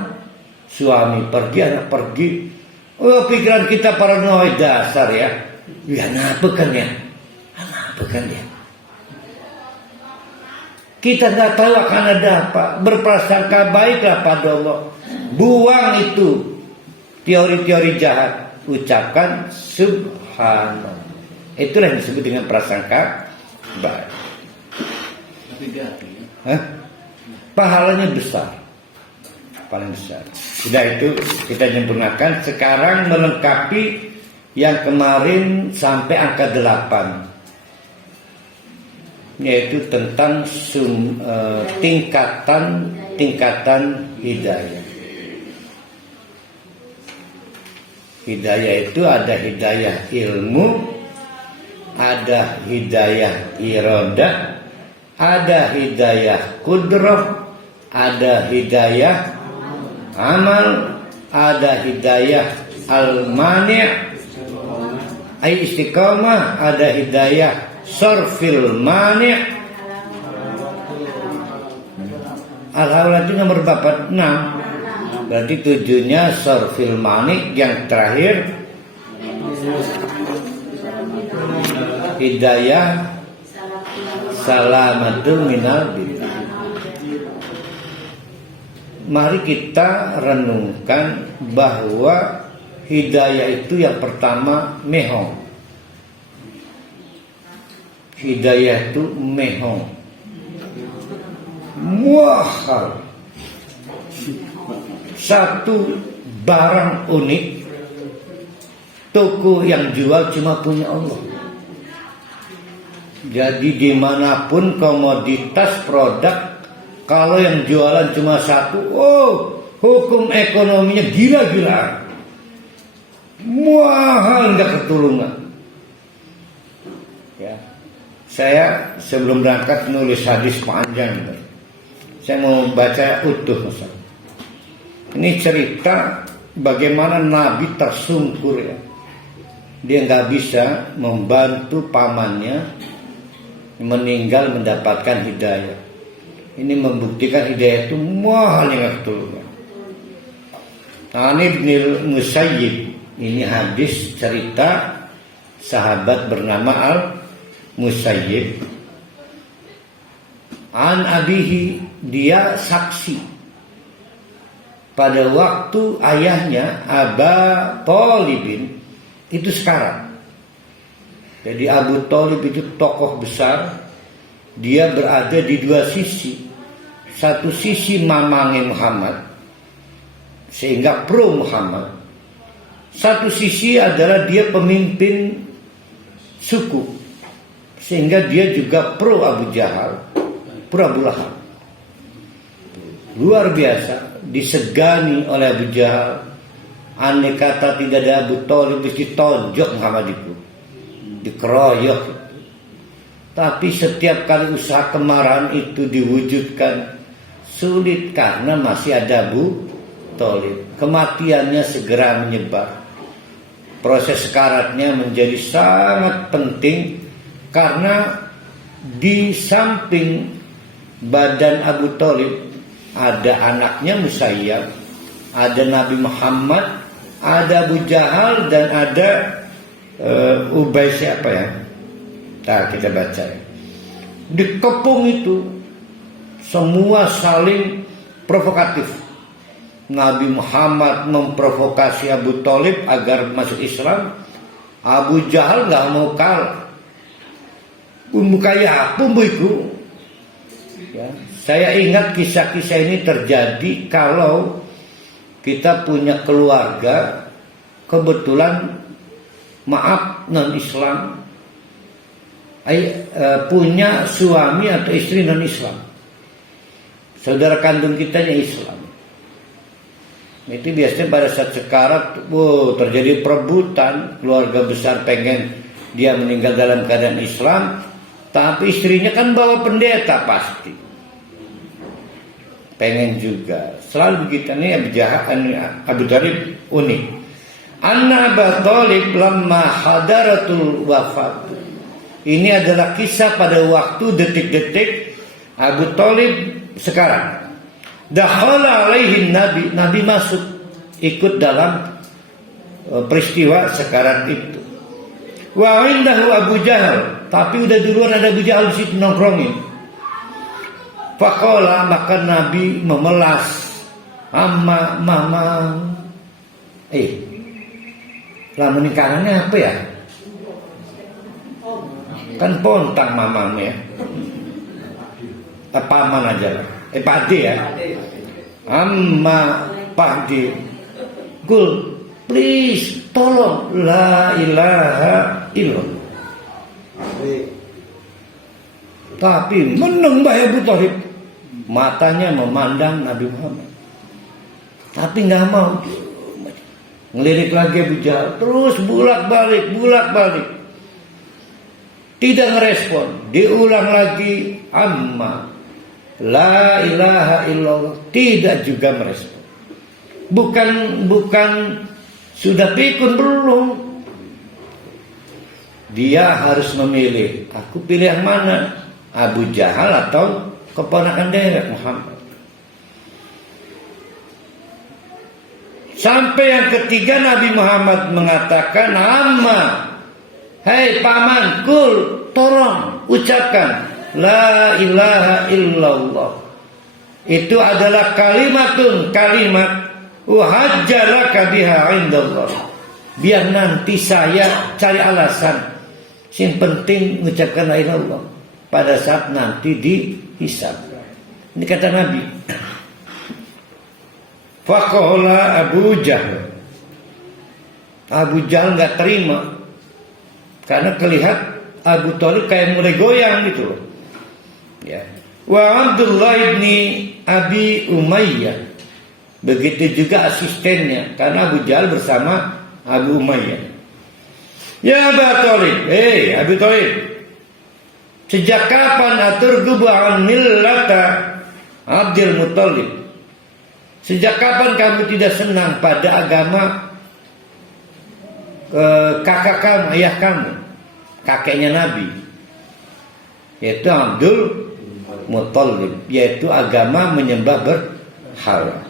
Suami pergi, anak pergi. Oh, pikiran kita paranoid dasar ya. Ya kenapa kan ya? Kenapa kan ya? Kita nggak tahu akan ada apa. Berprasangka baiklah pada Allah. Buang itu teori-teori jahat. Ucapkan subhanallah. Itulah yang disebut dengan prasangka baik. Pahalanya besar. Paling besar. Sudah itu kita menyempurnakan. Sekarang melengkapi yang kemarin sampai angka 8. Yaitu tentang tingkatan hidayah. Hidayah itu ada hidayah ilmu, ada hidayah iradah, ada hidayah kudrah, ada hidayah amal, ada hidayah al-mani', ay istiqamah, ada hidayah sarfil mani'. Al-hawla itu nomor 6. Berarti 7-nya sarfil mani', yang terakhir hidayah salamatul minal bid'ah. Mari kita renungkan bahwa hidayah itu yang pertama mehong. Hidayah itu mehong, muahal. Satu barang unik, toko yang jual cuma punya Allah. Jadi dimanapun komoditas produk, kalau yang jualan cuma satu, hukum ekonominya gila-gilaan, mahal nggak ketulungan. Ya, saya sebelum berangkat nulis hadis panjang. Saya mau baca utuh. Ini cerita bagaimana Nabi tersungkur ya. Dia nggak bisa membantu pamannya meninggal mendapatkan hidayah. Ini membuktikan hidayah itu mahal yang ketulungan. Ani bin Musayyib, ini hadis cerita sahabat bernama Al-Musayyib. An abihi, dia saksi pada waktu ayahnya Aba Thalibin itu sekarang. Jadi Abu Thalib itu tokoh besar. Dia berada di dua sisi. Satu sisi mamangnya Muhammad, sehingga pro Muhammad. Satu sisi adalah dia pemimpin suku, sehingga dia juga pro Abu Jahal, pro Abu Lahab. Luar biasa, disegani oleh Abu Jahal. Andai kata tidak ada Abu Thalib, ditonjok Muhammad itu, dikeroyok. Tapi setiap kali usaha kemarahan itu diwujudkan sulit karena masih ada Abu Thalib. Kematiannya segera menyebar. Proses sekaratnya menjadi sangat penting karena di samping badan Abu Thalib ada anaknya Musayyab, ada Nabi Muhammad, ada Abu Jahal, dan ada Ubay siapa ya? Nah, kita baca. Dikepung itu semua saling provokatif. Nabi Muhammad memprovokasi Abu Thalib agar masuk Islam. Abu Jahal nggak mau kalah. Kaya apa itu? Ya, saya ingat kisah-kisah ini terjadi kalau kita punya keluarga kebetulan non Islam, punya suami atau istri non Islam, saudara kandung kitanya Islam. Itu biasanya pada saat sekarat, terjadi perebutan. Keluarga besar pengen dia meninggal dalam keadaan Islam, Tapi istrinya kan bawa pendeta pasti. Pengen juga. Selalu begitu. Ini Abu Thalib unik. Anna Abu Thalib lamma hadaratul wafat. Ini adalah kisah pada waktu detik-detik Abu Thalib sekarang. Dakhala alaihi Nabi. Nabi masuk ikut dalam peristiwa sekarang itu. Wa indahu Abu Jahal, tapi udah duluan ada Abu Jahal di situ nongkrongin. Faqala, maka Nabi memelas, amma mama. Lamun nikahannya apa ya? Kan pontang mamanya. Paman aja lah. Pakde ya. Amma pakde. Gul, please tolong, la ilaha illallah. Tapi meneng Mbah Abu Thalib, matanya memandang Nabi Muhammad, tapi nggak mau. Ngelirik lagi Abu Jahal, terus bulak-balik, tidak ngerespon. Diulang lagi, amma la ilaha illallah, tidak juga merespon. Bukan sudah pikun, belum. Dia harus memilih. Aku pilih yang mana? Abu Jahal atau keponakan dia Muhammad. Sampai yang ketiga Nabi Muhammad mengatakan, amma, hei paman, kul, tolong ucapkan la ilaha illallah. Itu adalah kalimat uhajjalaka biha indallah. Biar nanti saya cari alasan. Yang penting mengucapkan la ilaha illallah pada saat nanti dihisab. Ini kata Nabi. Faqala Abu Jahal. Abu Jahal nggak terima karena terlihat Abu Thalib kayak mulai goyang gitu loh. Ya. Wa Abdullah ibni Abi Umayyah. Begitu juga asistennya, karena Abu Jahal bersama Abu Umayyah. Ya Abu Thalib, Abu Thalib, sejak kapan aturgubu an millata Abdul Muthalib? Sejak kapan kamu tidak senang pada agama kakak kamu, ayah kamu, kakeknya Nabi, yaitu Abdul Muthalib, yaitu agama menyembah berhala.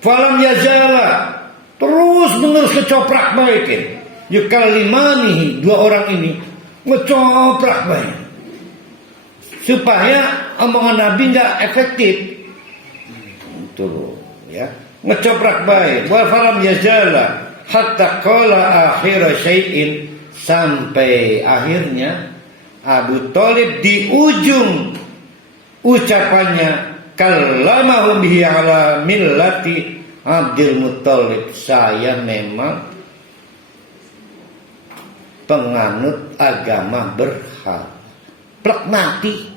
Falam yazala, terus menerus kecoprak baikin. Yukalimanihi, dua orang ini ngecoprak baik supaya omongan Nabi nggak efektif. Itu ya, ngecoprak baik. Wa falam yazala hatta qala akhir syai'in, sampai akhirnya Abu Thalib di ujung ucapannya, kallamahum bihi ala millati Abdul Muthalib, saya memang penganut agama berhala. Plek mati.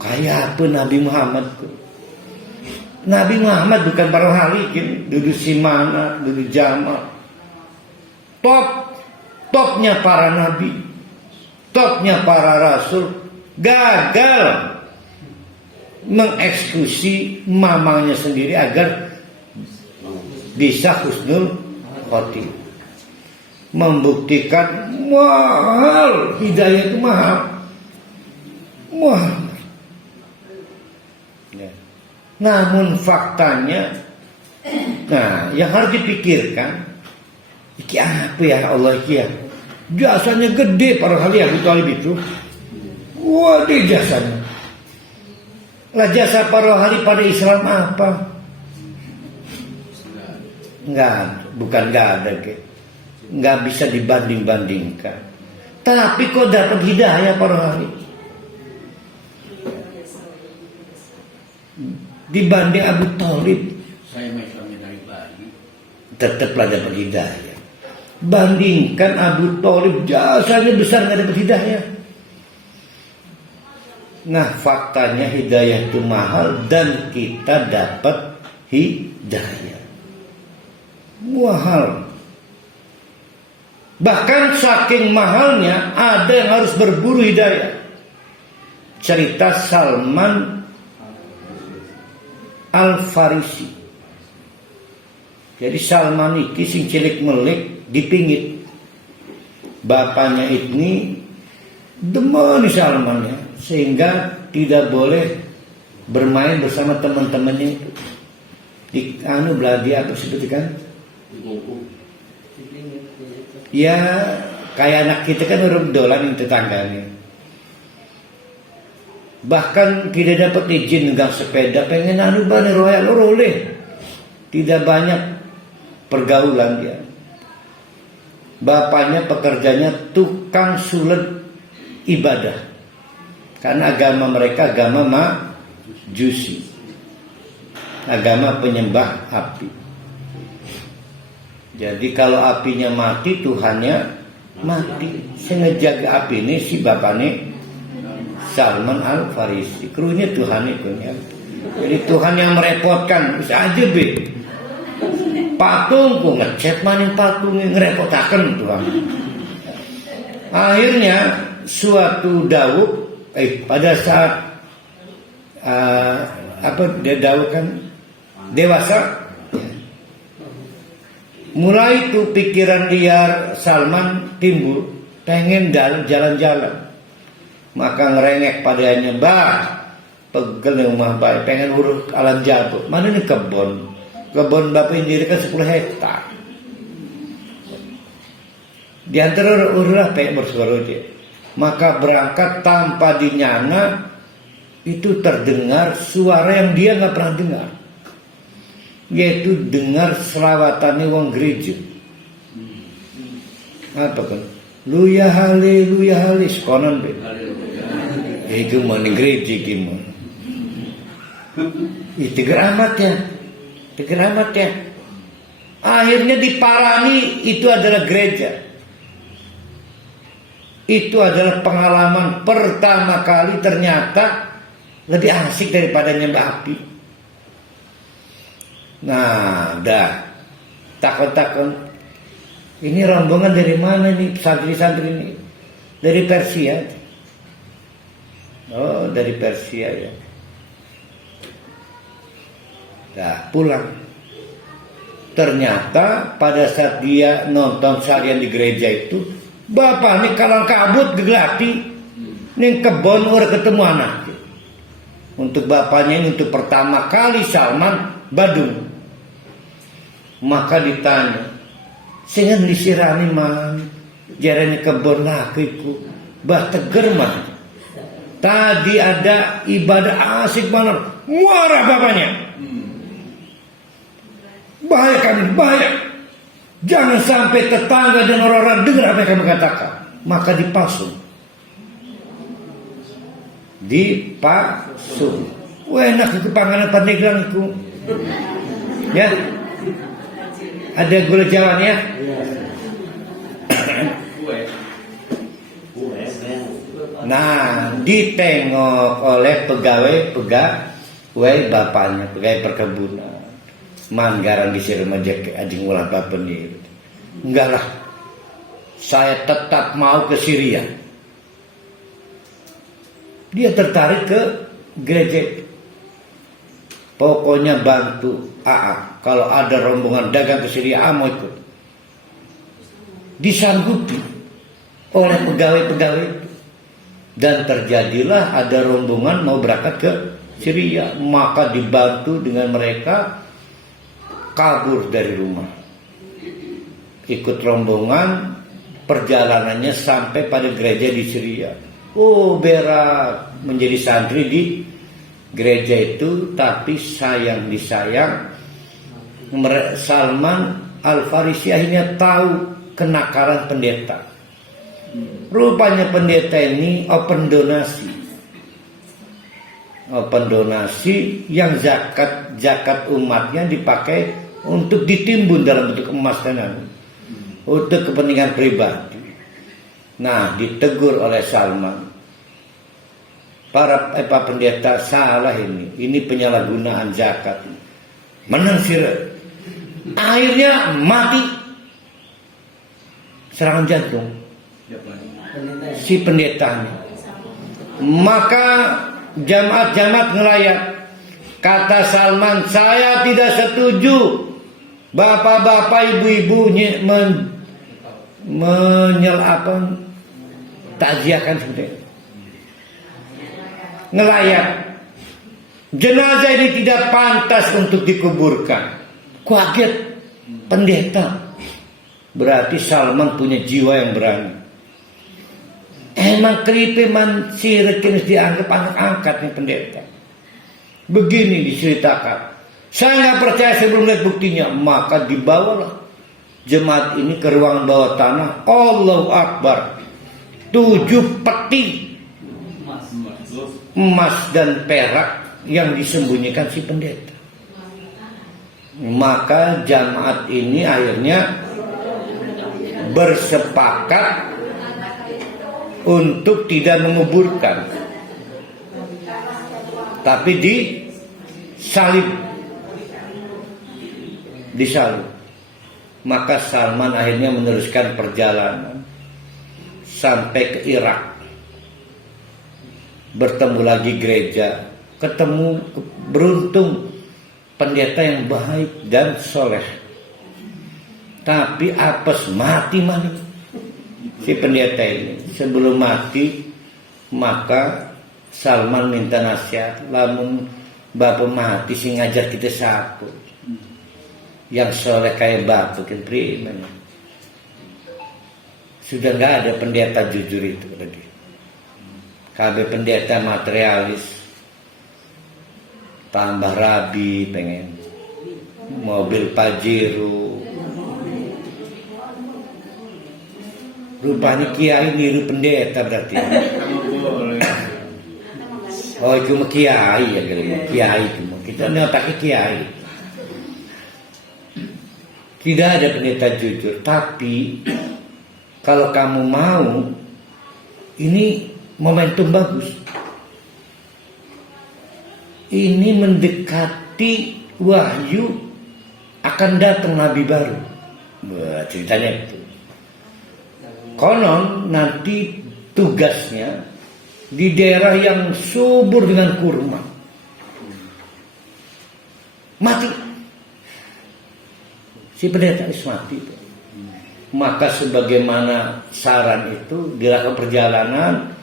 Kayak apa Nabi Muhammad? Nabi Muhammad bukan para halikin, duduk simana, duduk jamal. Topnya para nabi, topnya para rasul, gagal mengeksekusi mamanya sendiri agar bisa husnul khotimah. Membuktikan mahal, hidayah itu mahal. Ya. Namun faktanya, nah yang harus dipikirkan, iki apa ya Allah iki ya? Jasanya gede para hali Abu Thalib itu. Wah, di jasanya. Lah jasa para hali pada Islam apa? Bukan enggak ada ke. Enggak bisa dibanding-bandingkan. Tapi kok dapat hidayah para hali? Dibanding Abu Thalib, Saya Islamnya dari Bali. tetaplah dapat hidayah. Bandingkan Abu Thalib, jasanya besar nggak dapat hidayah. Nah faktanya hidayah itu mahal dan kita dapat hidayah mahal. Bahkan saking mahalnya ada yang harus berburu hidayah. Cerita Salman Al-Farisi. Jadi Salman iki sing cilik melik dipingit. Bapaknya ini demen Salman ya, sehingga tidak boleh bermain bersama teman-temannya itu. Di beladi apa sebutkan? Ya kayak anak kita kan orang dolan yang tetangganya. Bahkan tidak dapat izin nunggang sepeda, pengen bani royal oleh. Tidak banyak pergaulan dia. Bapaknya pekerjanya tukang sulet ibadah. Karena agama mereka agama Majusi. Agama penyembah api. Jadi kalau apinya mati, Tuhannya mati. Saya ngejaga api ini si bapaknya Salman Al-Farisi. Krunya Tuhan itu ya. Jadi Tuhan yang merepotkan. Bisa aja patung ku ngecat maning patungnya ngerepotaken Tuhan. Akhirnya suatu Daud pada saat Daud kan dewasa, mulai itu pikiran liar Salman timbul, pengen jalan-jalan. Maka ngerengek padanya, pegel rumah baik, pengen urus alam jatuh. Mana nih kebun bapak sendiri kan 10 hektar. Di antara urulah pengen bersuara dia. Maka berangkat tanpa dinyana, itu terdengar suara yang dia nggak pernah dengar, yaitu dengar selawatannya wong gereja. Apa kan? Luya hale sekonon be. Itu mana gereja gimana? Itu geramat ya. Akhirnya diparani itu adalah gereja. Itu adalah pengalaman pertama kali ternyata lebih asik daripada nyembah api. Nah, takut. Ini rombongan dari mana nih santri-santri ini? Dari Persia. Oh, dari Persia ya. Pulang. Ternyata pada saat dia nonton seharian di gereja itu, bapak ini kalang kabut gegelati ning kebon ora ketemu anak. Untuk bapaknya ini untuk pertama kali Salman Badung. Maka ditanya, sehingga disirani man jarane kebon lakiku bah teger man. Tadi ada ibadah asik banget, marah bapaknya. Bahaya. Jangan sampai tetangga dan orang-orang dengar apa yang kami katakan. Maka dipasung. Enak itu panganan pandeglang itu. Ya. Ada gula jalan ya. Nah, ditengok oleh pegawai bapaknya, pegawai perkebunan. Manggaran disir majak anjing ulah bapen ini. Enggak lah. Saya tetap mau ke Syria. Dia tertarik ke gereja. Pokoknya bantu AA. Kalau ada rombongan dagang ke Syria, mau ikut. Disanggupi oleh pegawai-pegawai itu. Dan terjadilah ada rombongan mau berangkat ke Syria. Maka dibantu dengan mereka kabur dari rumah. Ikut rombongan, perjalanannya sampai pada gereja di Syria. Oh, berat menjadi santri di gereja itu, tapi sayang disayang Salman Al-Farisi akhirnya tahu kenakalan pendeta. Rupanya pendeta ini open donasi yang zakat umatnya dipakai untuk ditimbun dalam bentuk emas dan untuk kepentingan pribadi. Nah, ditegur oleh Salman. Para pendeta salah ini penyalahgunaan zakat. Menang sirah. Akhirnya mati. serangan jantung Siapa nih? si pendetanya. Maka jamaat-jamaat ngelayat. Kata Salman, saya tidak setuju bapak-bapak ibu-ibu takziahkan seperti itu. Ngelayat. Jenazah ini tidak pantas untuk dikuburkan. Kaget pendeta. Berarti Salman punya jiwa yang berani. Emang Kripe Mansirkin dianggap anak angkatnya pendeta. Begini diceritakan. Saya nggak percaya sebelum lihat buktinya. Maka dibawalah jemaat ini ke ruang bawah tanah. Allahu Akbar. 7 peti emas dan perak yang disembunyikan si pendeta. Maka jamaat ini akhirnya bersepakat untuk tidak menguburkan, tapi disalib. Maka Salman akhirnya meneruskan perjalanan sampai ke Irak, bertemu lagi gereja, ketemu beruntung pendeta yang baik dan soleh, tapi apes mati si pendeta ini. Sebelum mati, maka Salman minta nasihat, lamun bapak mati sing ngajar kita sapu yang soleh kayak batu kan primen. Sudah nggak ada pendeta jujur itu lagi. KB pendeta materialis, tambah rabi, pengen mobil Pajero. Rupanya kiai niru pendeta berarti. Oh itu mah kiai ya kiai itu. Kita pakai kiai. Tidak ada pendeta jujur. Tapi kalau kamu mau, ini momentum bagus. Ini mendekati wahyu akan datang nabi baru. Wah, ceritanya itu. Konon nanti tugasnya di daerah yang subur dengan kurma. Mati. Si pendeta mati. Maka sebagaimana saran itu dilakukan perjalanan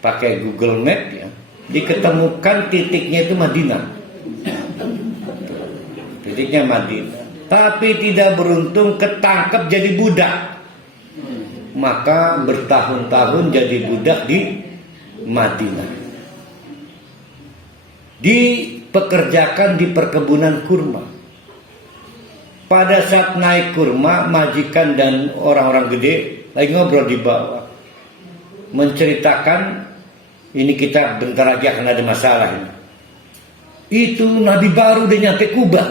pakai Google Map ya, diketemukan titiknya itu Madinah. Titiknya Madinah. Tapi tidak beruntung ketangkep jadi budak. Maka bertahun-tahun jadi budak di Madinah. Dipekerjakan di perkebunan kurma. Pada saat naik kurma, majikan dan orang-orang gede lagi ngobrol di bawah, menceritakan ini kita bentar lagi akan ada masalah ini. Itu Nabi baru udah nyampe Kuba.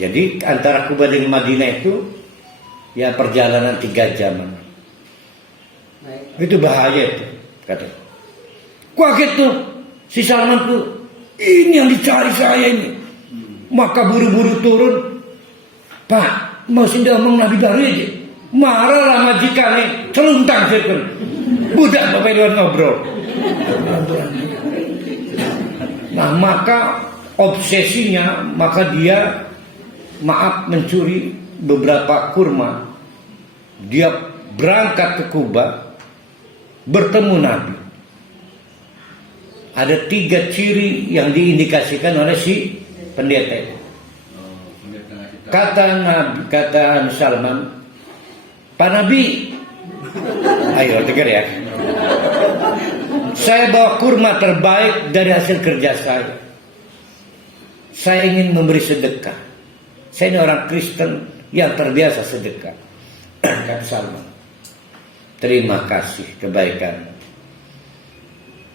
Jadi antara Kuba dengan Madinah itu ya perjalanan 3 jam. Itu bahaya itu, kata. Kaget tuh si Salman tuh, ini yang dicari saya ini. Maka buru-buru turun. Pak, mau sindah omong Nabi baru aja. Marahlah majikannya, celuntang sekali. Budak bapak luar ngobrol. Nah maka obsesinya, maka dia mencuri beberapa kurma. Dia berangkat ke Kuba, bertemu Nabi. Ada 3 ciri yang diindikasikan oleh si pendeta itu. Kata Salman, Pak Nabi, ayo dengar ya. Saya bawa kurma terbaik dari hasil kerja saya. Saya ingin memberi sedekah. Saya ini orang Kristen yang terbiasa sedekah. Kata Salman, terima kasih kebaikan.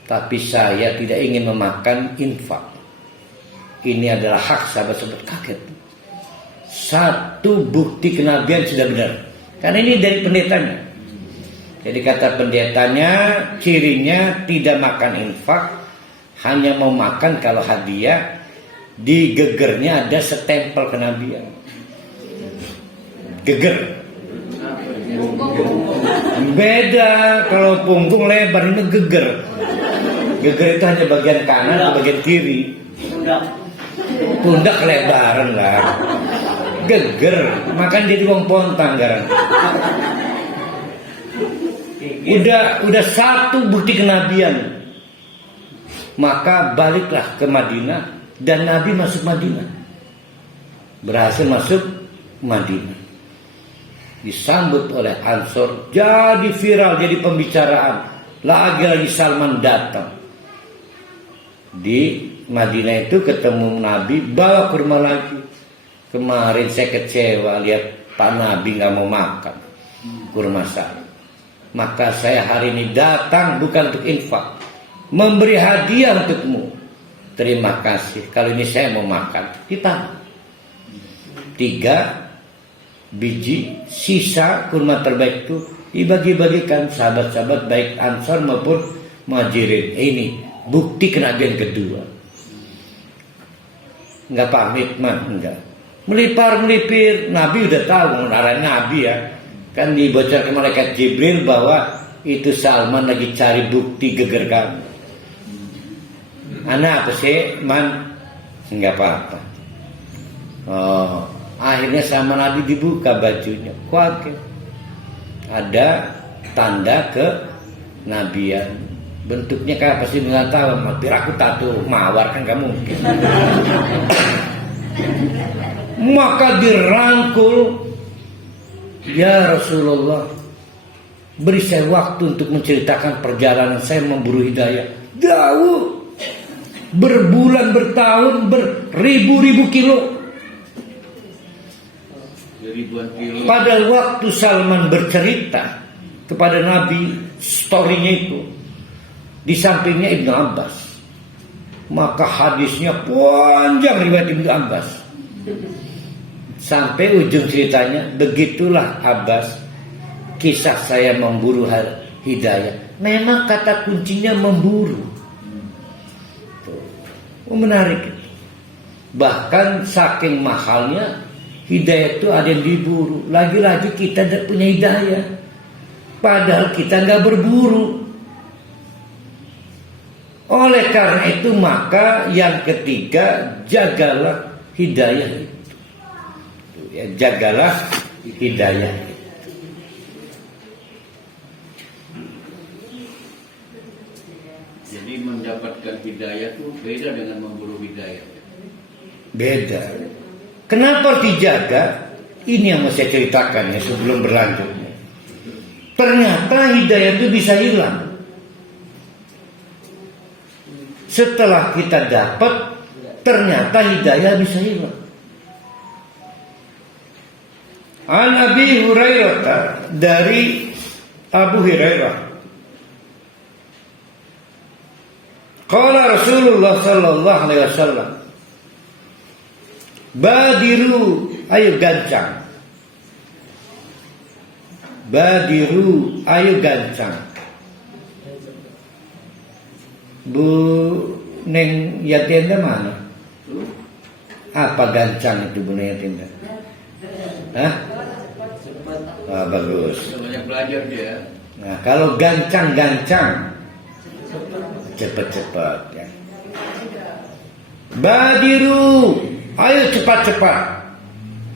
Tapi saya tidak ingin memakan infak. Ini adalah hak sahabat-sahabat. Kaget. Satu bukti kenabian sudah benar. Karena ini dari pendetanya. Jadi kata pendetanya, cirinya tidak makan infak, hanya mau makan kalau hadiah. Di gegernya ada setempel kenabian. Geger. Beda, kalau punggung lebar ini geger. Geger itu hanya bagian kanan atau bagian kiri. Pundak lebaran lah. Geger, makan jadi wong pontang garan. Udah satu bukti kenabian. Maka baliklah ke Madinah dan Nabi masuk Madinah. Berhasil masuk Madinah. Disambut oleh Ansor, jadi viral, jadi pembicaraan. Lagi-lagi Salman datang. Di Madinah itu ketemu Nabi, bawa kurma lagi. Kemarin saya kecewa lihat Pak Nabi nggak mau makan kurma saya. Maka saya hari ini datang bukan untuk infak, memberi hadiah untukmu. Terima kasih. Kalau ini saya mau makan, ditambah 3 biji sisa kurma terbaik itu dibagi-bagikan sahabat-sahabat baik Ansar maupun Muhajirin. Ini bukti kenabian kedua. Enggak pamit mah, enggak. Melipir, Nabi udah tahu mengenai Nabi ya. Kan dibocorkan malaikat Jibril bahwa itu Salman lagi cari bukti geger kamu. Anak apa sih, Man? Enggak apa-apa. Oh, akhirnya sama Nabi dibuka bajunya. Kuat. Ada tanda kenabian. Bentuknya kayak apa sih nggak tahu. Mampir aku tato mawar kan kamu. Maka dirangkul, ya Rasulullah, beri saya waktu untuk menceritakan perjalanan saya memburu hidayah. Jauh, berbulan, bertahun, beribu-ribu kilo. Pada waktu Salman bercerita kepada Nabi storynya itu, di sampingnya Ibnu Abbas. Maka hadisnya panjang riwayat Ibnu Abbas. Sampai ujung ceritanya, begitulah Abbas kisah saya memburu hidayah. Memang kata kuncinya memburu. Menarik. Bahkan saking mahalnya hidayah itu ada yang diburu. Lagi-lagi kita tidak punya hidayah, padahal kita nggak berburu. Oleh karena itu maka yang ketiga, jagalah hidayah itu. Ya, jagalah hidayah itu. Jadi mendapatkan hidayah itu beda dengan memburu hidayah. Beda. Kenapa harus dijaga? Ini yang mau saya ceritakan ya sebelum berlanjut. Ternyata hidayah itu bisa hilang. Setelah kita dapat, ternyata hidayah bisa hilang. An Abi Hurairah, dari Abu Hurairah, qala Rasulullah sallallahu alaihi wasallam, badiru, ayo gancang. Badiru, ayo gancang. Bu Neng Yatinda mana? Apa gancang itu Bu Neng Yatinda? Hah? Ah, bagus. Banyak belajar dia. Nah, kalau gancang-gancang, cepat-cepat ya. Badiru, ayo cepat-cepat.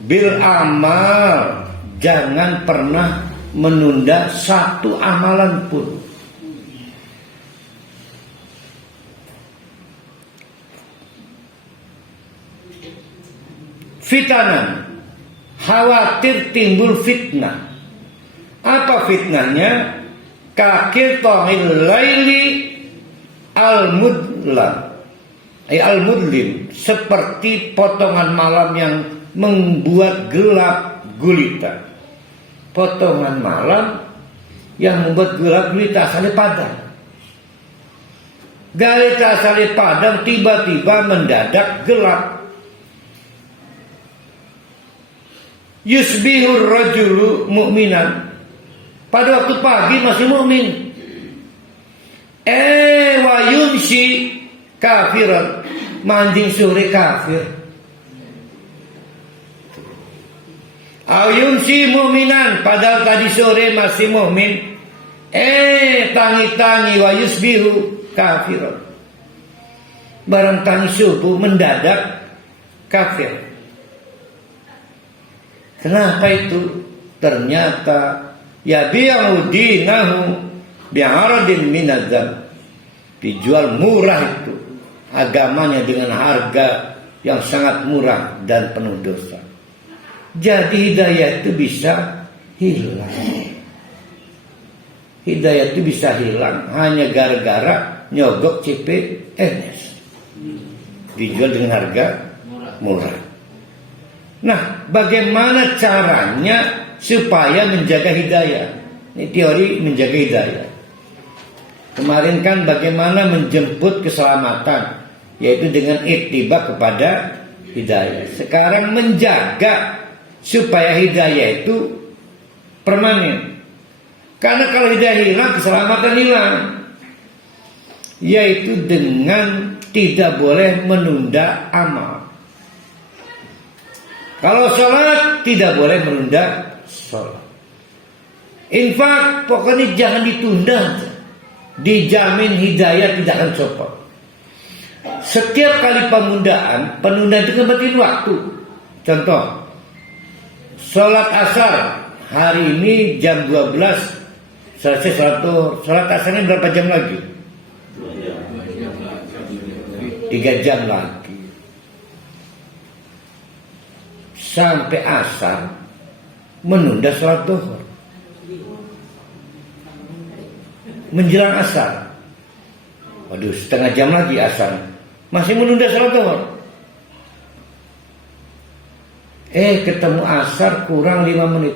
Bil amal, jangan pernah menunda satu amalan pun. Fitanan, khawatir timbul fitnah. Apa fitnahnya? Kakil tohil laili al-mudlam, al-mudlim, seperti potongan malam yang membuat gelap gulita. Potongan malam yang membuat gelap gulita asalnya padam. Galita asalnya padam, tiba-tiba mendadak gelap. Yusbihur rajulu mu'minan, pada waktu pagi masih mukmin. Wa yumsi kafiran, manjing sore kafir. Yumsi mu'minan, padahal tadi sore masih mukmin. Tangi-tangi wa yusbihu kafirun. Barang tangi subuh mendadak kafir. Kenapa itu? Ternyata yabi'u dinahu bi'aradin minadzam. Dijual murah itu agamanya dengan harga yang sangat murah dan penuh dosa. Jadi hidayah itu bisa hilang. Hidayah itu bisa hilang hanya gara-gara nyogok CPNS. Dijual dengan harga murah. Nah, bagaimana caranya supaya menjaga hidayah? Ini teori menjaga hidayah. Kemarin kan bagaimana menjemput keselamatan, yaitu dengan ittiba kepada hidayah. Sekarang menjaga supaya hidayah itu permanen. Karena kalau hidayah hilang, keselamatan hilang. Yaitu dengan tidak boleh menunda amal. Kalau sholat tidak boleh menunda sholat. Infak pokoknya jangan ditunda. Dijamin hidayah tidak akan copot. Setiap kali penundaan itu ngebatin waktu. Contoh, sholat asar hari ini jam 12 selesai sholat asarnya berapa jam lagi? 3 jam lagi. Sampai asar menunda sholat duhur. Menjelang asar, waduh, setengah jam lagi asar, masih menunda sholat duhur. Ketemu asar kurang 5 menit,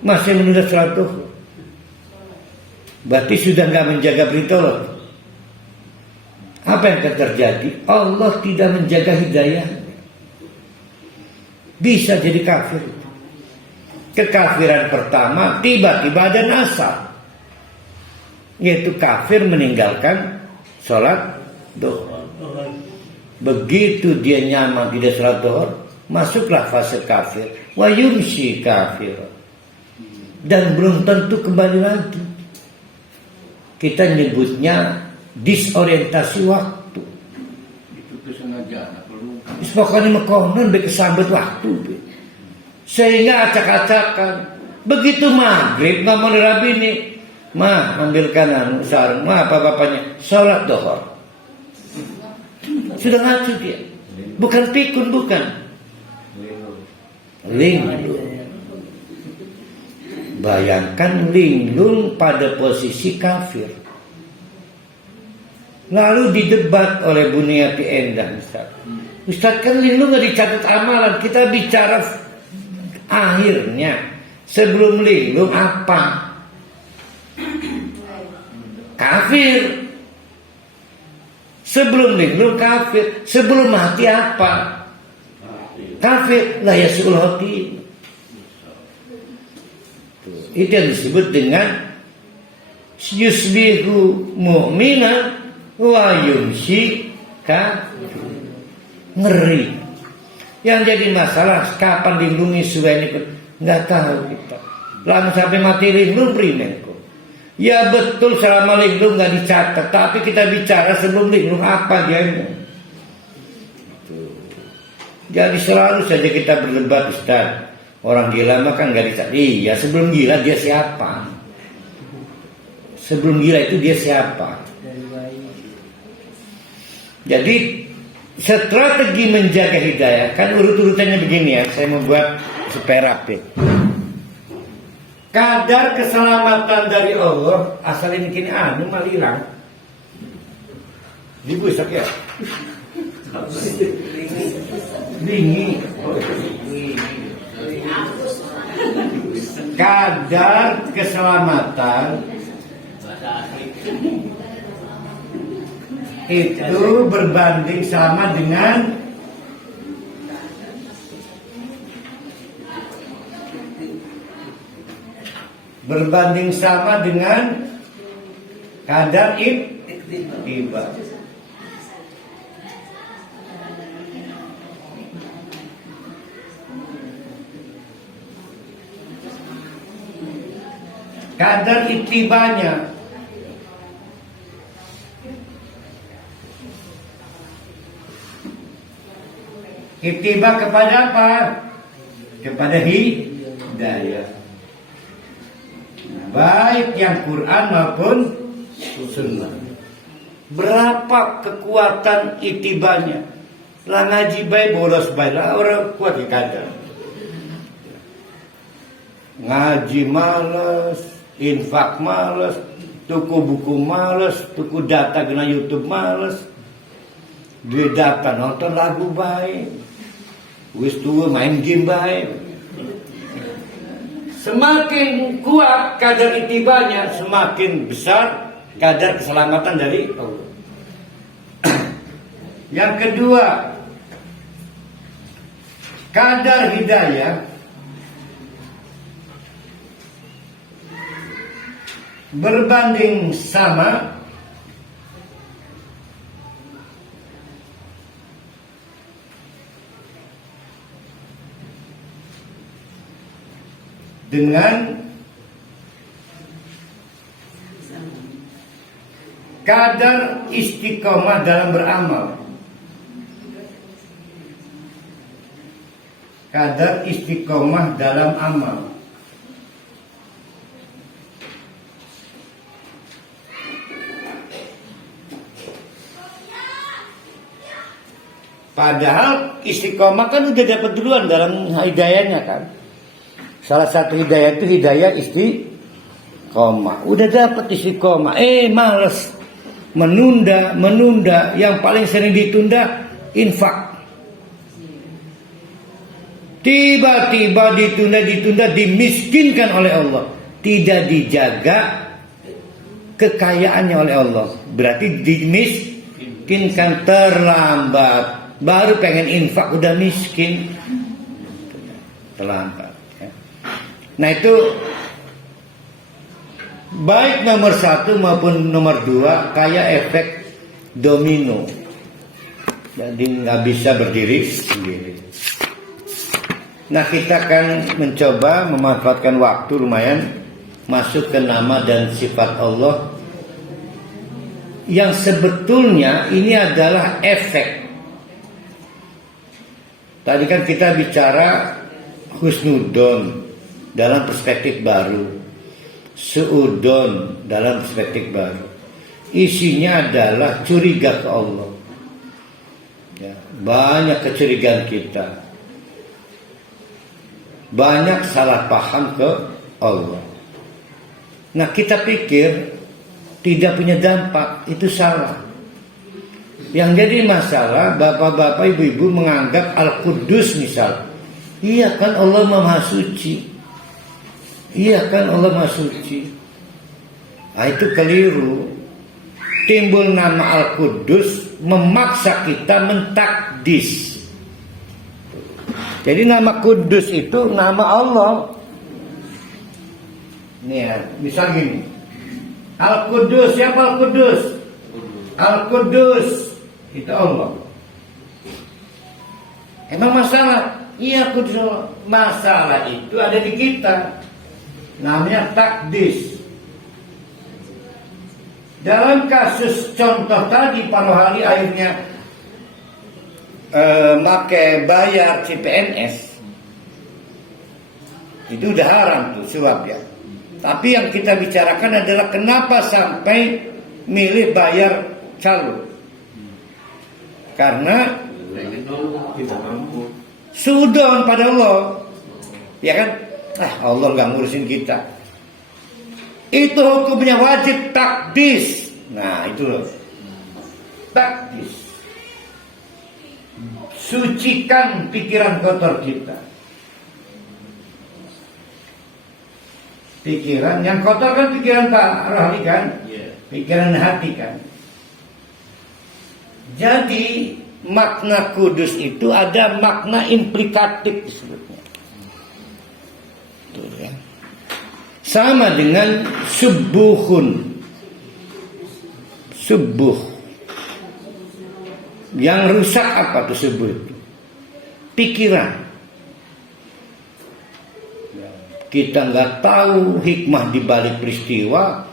masih menunda sholat duhur. Berarti sudah nggak menjaga berita Allah. Apa yang akan terjadi? Allah tidak menjaga hidayah. Bisa jadi kafir. Kekafiran pertama tiba-tiba ada nasab, yaitu kafir meninggalkan sholat duhur. Begitu dia nyaman tidak sholat duhur, masuklah fase kafir. Wa yumsi kafir. Dan belum tentu kembali lagi. Kita nyebutnya disorientasi waktu. Itu kesengajaan, perlu. Pokoknya mekonon kesambet waktu. Sehingga acak-acakan. Begitu maghrib ngomong Rabi ini, mah ambilkan sarung, mah apa-apanya, sholat duhur. Sudah ngacu dia. Bukan pikun, bukan. Linglung. Bayangkan linglung pada posisi kafir. Lalu didebat oleh Buniati Endang. Ustaz kan linglung gak dicatat amalan. Kita bicara akhirnya. Sebelum linglung apa? Kafir. Sebelum linglung kafir. Sebelum mati apa? Kafir. La yasul hati. Itu yang disebut dengan yusbihu mu'minan wa yumsi kafir. Ngeri. Yang jadi masalah kapan lindungi surah ini pun nggak tahu kita. Lalu sampai mati linglung primen kok. Ya betul selama linglung nggak dicatat, tapi kita bicara sebelum linglung apa dia ini. Jadi selalu saja kita berdebat, Ustaz. Orang gila mah kan nggak dicatat. Iya, sebelum gila dia siapa? Sebelum gila itu dia siapa? Jadi strategi menjaga hidayah kan urut-urutannya begini ya. Saya membuat supaya rapi. Kadar keselamatan dari Allah asal ini kini malah hilang. Dibusak ya. Dingin. Kadar keselamatan itu berbanding sama dengan kadar ittiba. kadar itibanya. Ittiba kepada apa? Kepada hidayah. Baik yang Quran maupun Sunnah. Berapa kekuatan itibanya? Lah ngaji baik bolos baik lah orang kuat di kadar. Ngaji males, infak males, tuku buku males, tuku data kena YouTube males. Duit data nonton lagu baik. Wis tua main game baik. Semakin kuat kadar itibanya, semakin besar kadar keselamatan dari Allah. Yang kedua, kadar hidayah berbanding sama dengan kadar istiqomah dalam beramal. Kadar istiqomah dalam amal. Padahal istiqomah kan udah dapat duluan dalam hidayahnya kan. Salah satu hidayah itu hidayah istiqomah. Udah dapat istiqomah, males. Menunda. Yang paling sering ditunda infak. Tiba-tiba ditunda, dimiskinkan oleh Allah. Tidak dijaga kekayaannya oleh Allah. Berarti dimiskinkan terlambat. Baru pengen infak udah miskin. Terlambat. Nah itu baik nomor 1 maupun nomor 2 kayak efek domino. Jadi nggak bisa berdiri sendiri. Nah kita akan mencoba memanfaatkan waktu lumayan masuk ke nama dan sifat Allah yang sebetulnya ini adalah efek. Tadi kan kita bicara husnudon dalam perspektif baru, suudon dalam perspektif baru. Isinya adalah curiga ke Allah. Ya, banyak kecurigaan kita, banyak salah paham ke Allah. Nah kita pikir tidak punya dampak, itu salah. Yang jadi masalah bapak-bapak ibu-ibu menganggap Al-Qudus misal. Iya kan Allah Maha Suci. Iya kan Allah Maha Suci. Nah, itu keliru. Timbul nama Al-Qudus memaksa kita mentakdis. Jadi nama Kudus itu nama Allah. Nih ya, misal gini. Al-Qudus, siapa Al-Qudus? Al-Qudus itu Allah. Emang masalah? Iya Kudus. Masalah itu ada di kita. Namanya takdis. Dalam kasus contoh tadi Pak Rohali akhirnya pakai bayar CPNS, itu udah haram tuh suap ya. Tapi yang kita bicarakan adalah kenapa sampai milih bayar calo. Karena sudon pada Allah, ya kan? Allah nggak ngurusin kita. Itu hukumnya wajib takdis. Nah itu loh, takdis. Sucikan pikiran kotor kita. Pikiran yang kotor kan pikiran Pak Rohani kan? Pikiran hati kan? Jadi makna kudus itu ada makna implikatif disebutnya. Tuh, ya. Sama dengan subuhun. Subuh. Yang rusak apa tuh subuh itu? Pikiran. kita nggak tahu hikmah di balik peristiwa,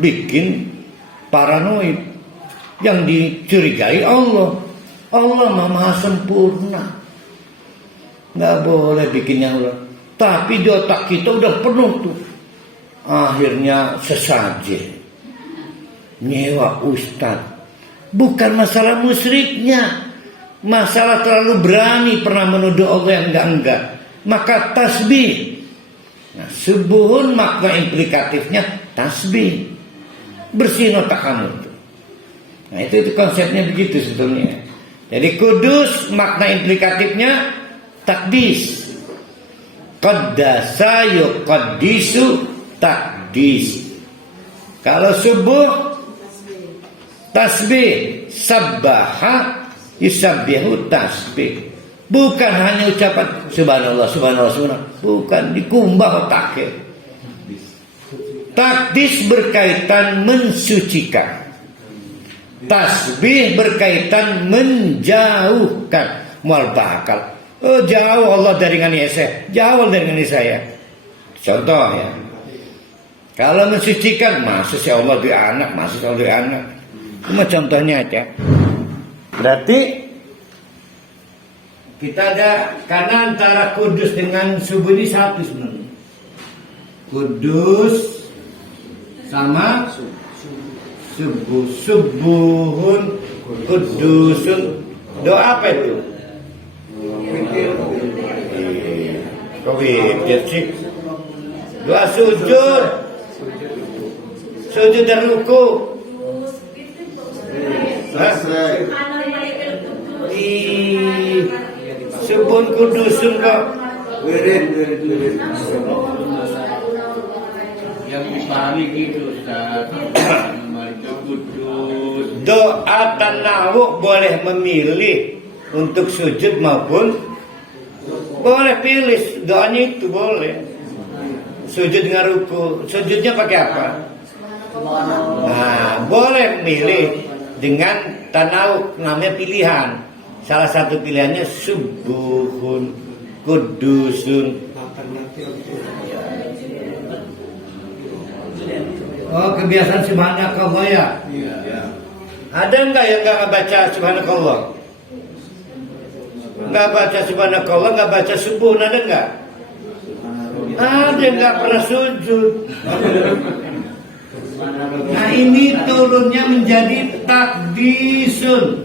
bikin paranoid. Yang dicurigai Allah. Allah maha sempurna, nggak boleh bikin yang lain. Tapi di otak kita udah penuh tuh. Akhirnya sesaje, nyewa ustadz. Bukan masalah musyriknya, masalah terlalu berani pernah menuduh Allah yang enggak. Maka tasbih. Nah, subuhun makna implikatifnya tasbih. Bersihin otak kamu tuh. Nah itu konsepnya begitu sebetulnya. Jadi kudus makna implikatifnya takdis. Qaddasa yuqaddisu takdis. Kalau subuh tasbih, sabbaha yusabbihu tasbih. Bukan hanya ucapan subhanallah, subhanallah, subhanallah. Bukan, dikumbah otaknya. Takdis berkaitan mensucikan. Tasbih berkaitan menjauhkan. Mual bakal. Oh, jauh Allah dari ngani saya. Jauh dari ngani saya. Contoh ya. Kalau mensucikan, masa si Allah di anak, masa si Allah di anak. Cuma contohnya aja. Berarti kita ada, karena antara kudus dengan subuh ini satu sebenarnya. Kudus sama subuh. Subuhun kudusun. Doa apa itu? Kok witir sih? Doa sujud. Sujud dan ruku. Subuhun kudusun kok. Wirid. Yang dipahami gitu Ustaz. Kudus. Doa tanawuk boleh memilih untuk sujud maupun boleh pilih doanya itu boleh. Sujud dengan ruku, sujudnya pakai apa? Nah, boleh milih dengan tanawuk, namanya pilihan. Salah satu pilihannya subuhun kudusun. Oh, kebiasaan subhanakallah ya? Ada enggak yang enggak baca subhanakallah? Enggak baca subhanakallah, enggak baca subuh, ada enggak? Ada yang enggak pernah sujud. Nah, ini turunnya menjadi takdisun.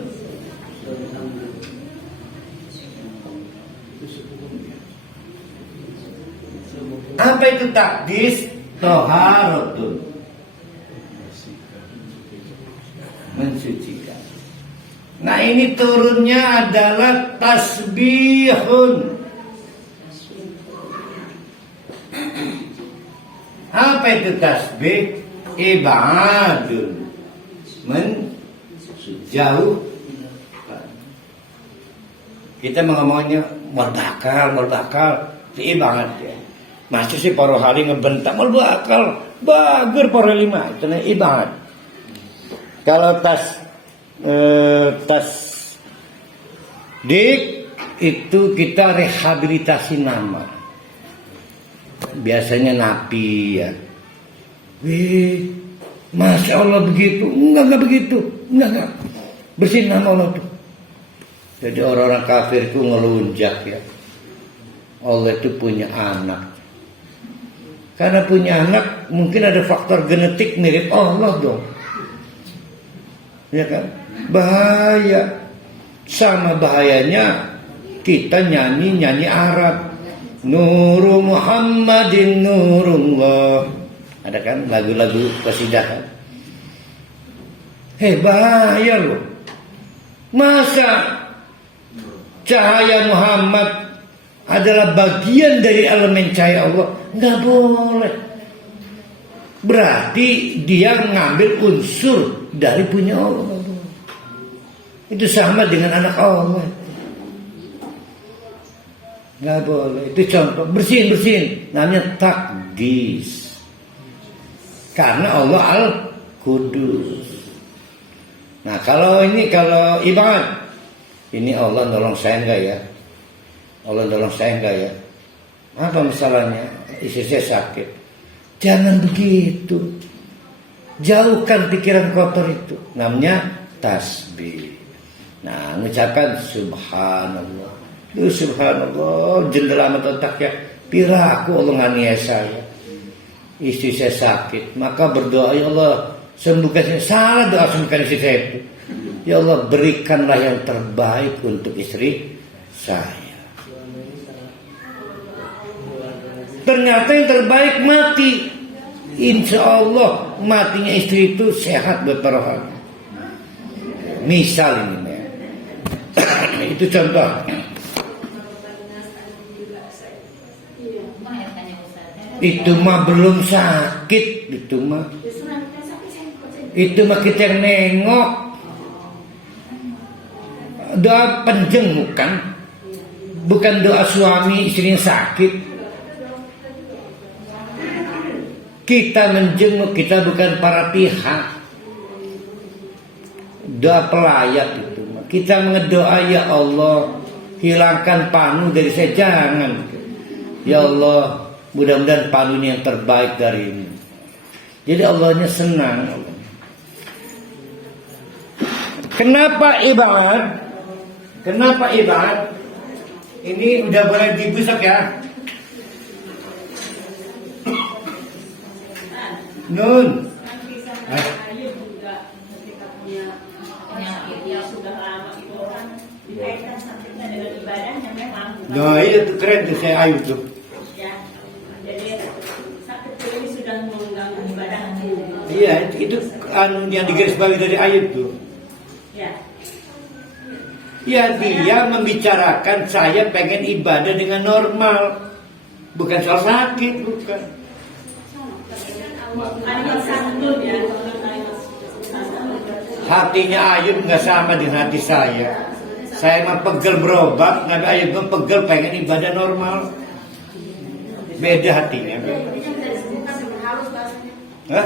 Apa itu takdis? Toharatun, mensucikan. Nah, ini turunnya adalah tasbihun. Apa itu tasbih? Ibadun, menjauh. Kita ngomongnya berbakal, itu ibadat ya. Masih sih paro hari ngebentak mal bakal bager paro lima itu nih ibarat. Kalau tas dik itu kita rehabilitasi nama. Biasanya napi ya. Wih, Masya Allah begitu. Enggak begitu. Enggak. Bersihin nama Allah tuh. Jadi orang-orang kafir itu ngelunjak ya. Allah itu punya anak. Karena punya anak mungkin ada faktor genetik mirip Allah dong. Ya kan? Bahaya. Sama bahayanya kita nyanyi Arab. Nuru Muhammadin nurullah. Ada kan lagu-lagu qasidah. Bahaya loh. Masa cahaya Muhammad adalah bagian dari elemen cahaya Allah? Nggak boleh. Berarti dia ngambil unsur dari punya Allah. Itu sama dengan anak Allah. Nggak boleh. Itu contoh. Bersihin. Namanya takdis. Karena Allah Al-Qudus. Nah, kalau ibadah, ini Allah nolong saya enggak ya? Allah nolong saya enggak ya? Apa masalahnya? istri saya sakit. Jangan begitu. Jauhkan pikiran kotor itu. Namanya tasbih. Nah, mengucapkan subhanallah. Subhanallah, jendela mata otak ya. Pira aku Allah nganiaya saya. Istri saya sakit, maka berdoa, ya Allah, sembuhkan saya. Salah doa sembuhkan istri saya itu. Ya Allah, berikanlah yang terbaik untuk istri saya. Ternyata yang terbaik mati. Insya Allah matinya istri itu sehat buat para rohani. Misal ini ya. Itu contoh. Itu mah belum sakit. Itu mah kita yang nengok. Doa penjengukan, bukan doa suami istri yang sakit. Kita menjenguk, kita bukan para pihak. Doa pelayat itu. Kita mengedoa, ya Allah, hilangkan panu dari saya, jangan. Ya Allah, mudah-mudahan panu ini yang terbaik dari ini. Jadi Allahnya senang. Kenapa ibarat? Kenapa ibarat? Ini udah boleh dibusuk ya. Nun. Ayub juga ketika punya penyakit yang sudah lama itu orang dikaitkan sakitnya dengan ibadahnya memang. Nah, itu keren tuh saya Ayub tuh. Ya, jadi sakit ini sudah mengganggu ibadahnya. Iya, itu yang digarisbawahi dari Ayub tuh. Ya. Ya, dia membicarakan saya pengen ibadah dengan normal, bukan soal sakit, bukan. Hatinya Ayub nggak sama dengan hati saya. Saya mah pegel berobat, Nabi Ayub mah pegel pengen ibadah normal. Beda hatinya. Hah?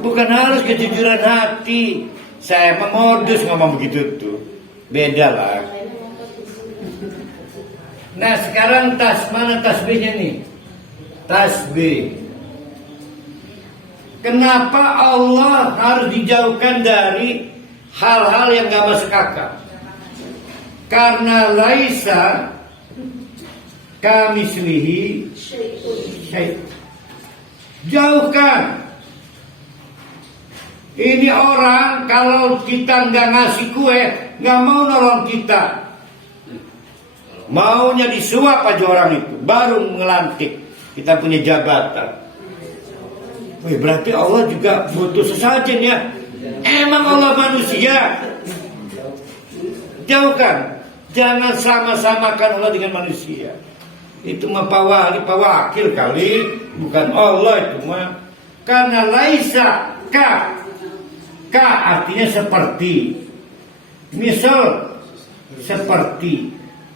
Bukan harus kejujuran hati. Saya mah modus ngomong begitu tuh. Beda lah. Nah sekarang mana tasbihnya nih? Tasbih. Kenapa Allah harus dijauhkan dari hal-hal yang gak masuk akal? Karena laisa kamislihi syai'. Jauhkan. Ini orang kalau kita nggak ngasih kue, nggak mau nolong kita, maunya disuap aja orang itu, baru ngelantik. Kita punya jabatan. Wih, berarti Allah juga butuh sesajen ya. Emang Allah manusia? Jauhkan. Jangan sama-samakan Allah dengan manusia. Itu mah pawakil kali, bukan Allah itu mah. Karena laisa ka artinya seperti. Misal seperti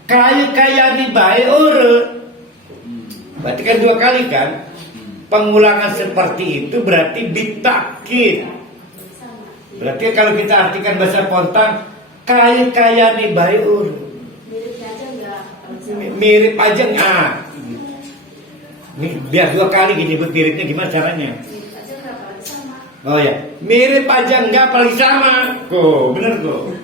kaya di bae berarti kan 2 kali kan? Pengulangan seperti itu berarti bitakid. Berarti kalau kita artikan bahasa Pontang, kaya nih bayur. Mirip aja enggak? Biar 2 kali gini miripnya gimana caranya? Oh ya, mirip aja enggak paling sama. Kok, bener kok.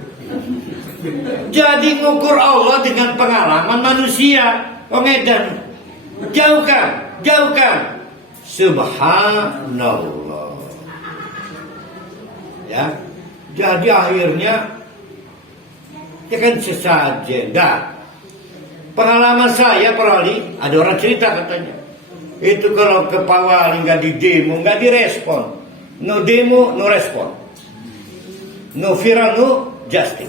Jadi ngukur Allah dengan pengalaman manusia. Oh ngedan. Jauhkan. Subhanallah. Ya. Jadi akhirnya ya kan sesajen. Dah. Pengalaman saya Wali, ada orang cerita katanya. Itu kalau ke Pak Wali nggak di demo, nggak direspon. No demo, no respon. No viral, no justice.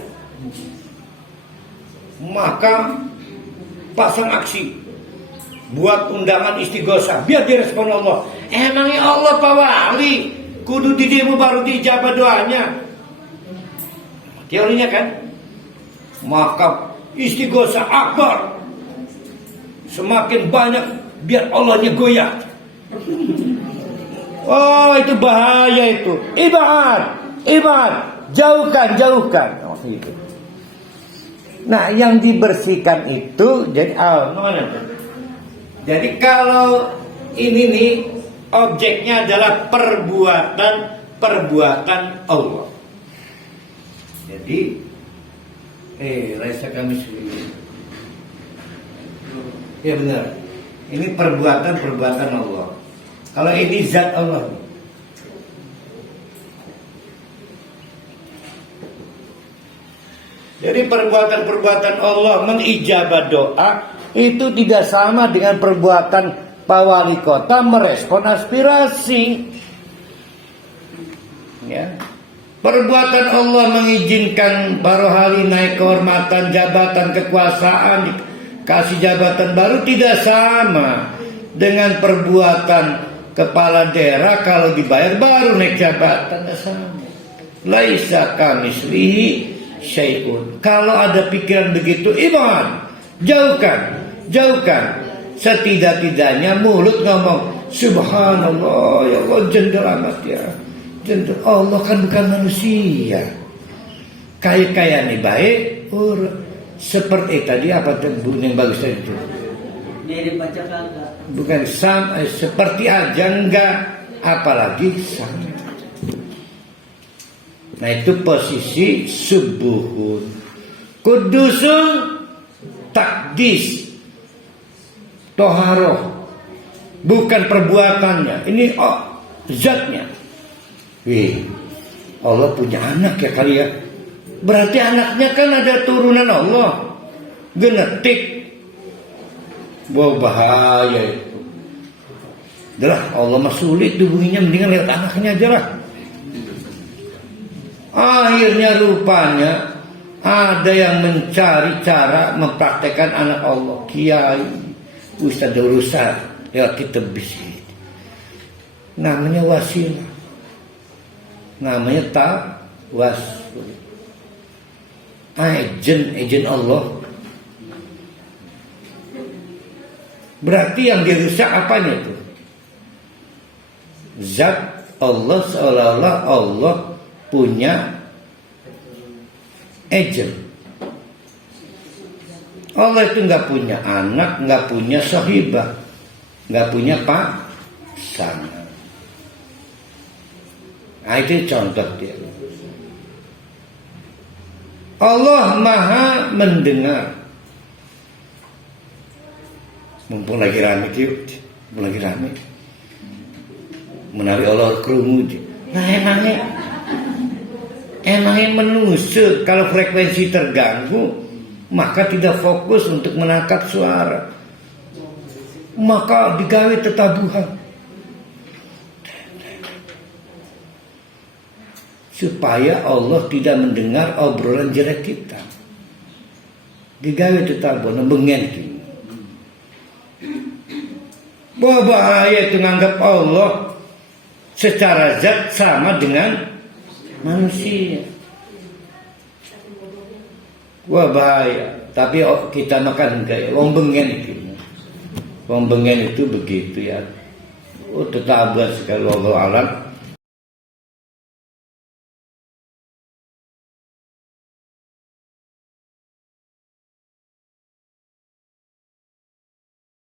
Maka pasang aksi. Buat undangan istighosah biar direspon Allah. Emangnya Allah Pak Wali kudu di demo baru diijabah doanya? Teorinya kan. Maka istighosah akbar. Semakin banyak biar Allahnya goyah. Oh itu bahaya itu. Ibad. Jauhkan. Oh, itu. Nah yang dibersihkan itu jadi mana tuh? Jadi kalau ini nih objeknya adalah perbuatan Allah. Jadi laisa kamitslihi. Ya benar. Ini perbuatan Allah. Kalau ini zat Allah. Jadi perbuatan Allah mengijabah doa itu tidak sama dengan perbuatan Pak Wali Kota merespon aspirasi. Ya. Perbuatan Allah mengizinkan Barohali naik kehormatan, jabatan, kekuasaan, kasih jabatan baru tidak sama dengan perbuatan kepala daerah kalau dibayar baru naik jabatan, tidak sama. Laisa kamitslihi syai'un. Kalau ada pikiran begitu, iman, jauhkan. Setidak-tidaknya mulut ngomong subhanallah, ya Allah jendel amat ya. Jendel, Allah kan bukan manusia. Kaya-kaya nih baik, seperti tadi apa tuh yang bagus tadi itu? Dia dibaca kagak. Bukan seperti aja enggak, apalagi sama. Nah itu posisi subuhun. Kudusun takdis toharoh, bukan perbuatannya. Ini zatnya. Allah punya anak ya kali ya. Berarti anaknya kan ada turunan Allah, genetik. Wah bahaya itu. Adalah Allah mah sulit hubunginya, mendingan lihat anaknya aja lah. Akhirnya rupanya ada yang mencari cara mempraktekkan anak Allah. Kiai, ustadz urusan lewat kitab bisi. Namanya wasilah. Namanya tawassul. Agen Allah. Berarti yang dirusak apanya itu? Zat Allah, seolah-olah Allah punya agent. Allah itu nggak punya anak, nggak punya sahibah, nggak punya pasangan. Nah, itu contoh dia. Allah maha mendengar. Mumpung lagi rame menarik Allah kerungu. Nah emangnya manusia kalau frekuensi terganggu maka tidak fokus untuk menangkap suara, maka digawe tetabuhan supaya Allah tidak mendengar obrolan jelek kita. Digawe tetabuhan bengen kita. Bahaya itu menganggap Allah secara zat sama dengan manusia. Wah bahaya. Tapi kita makan enggak. Wong bengen itu. Wong bengen itu begitu ya. Tetabuhan sekali wallahu alam.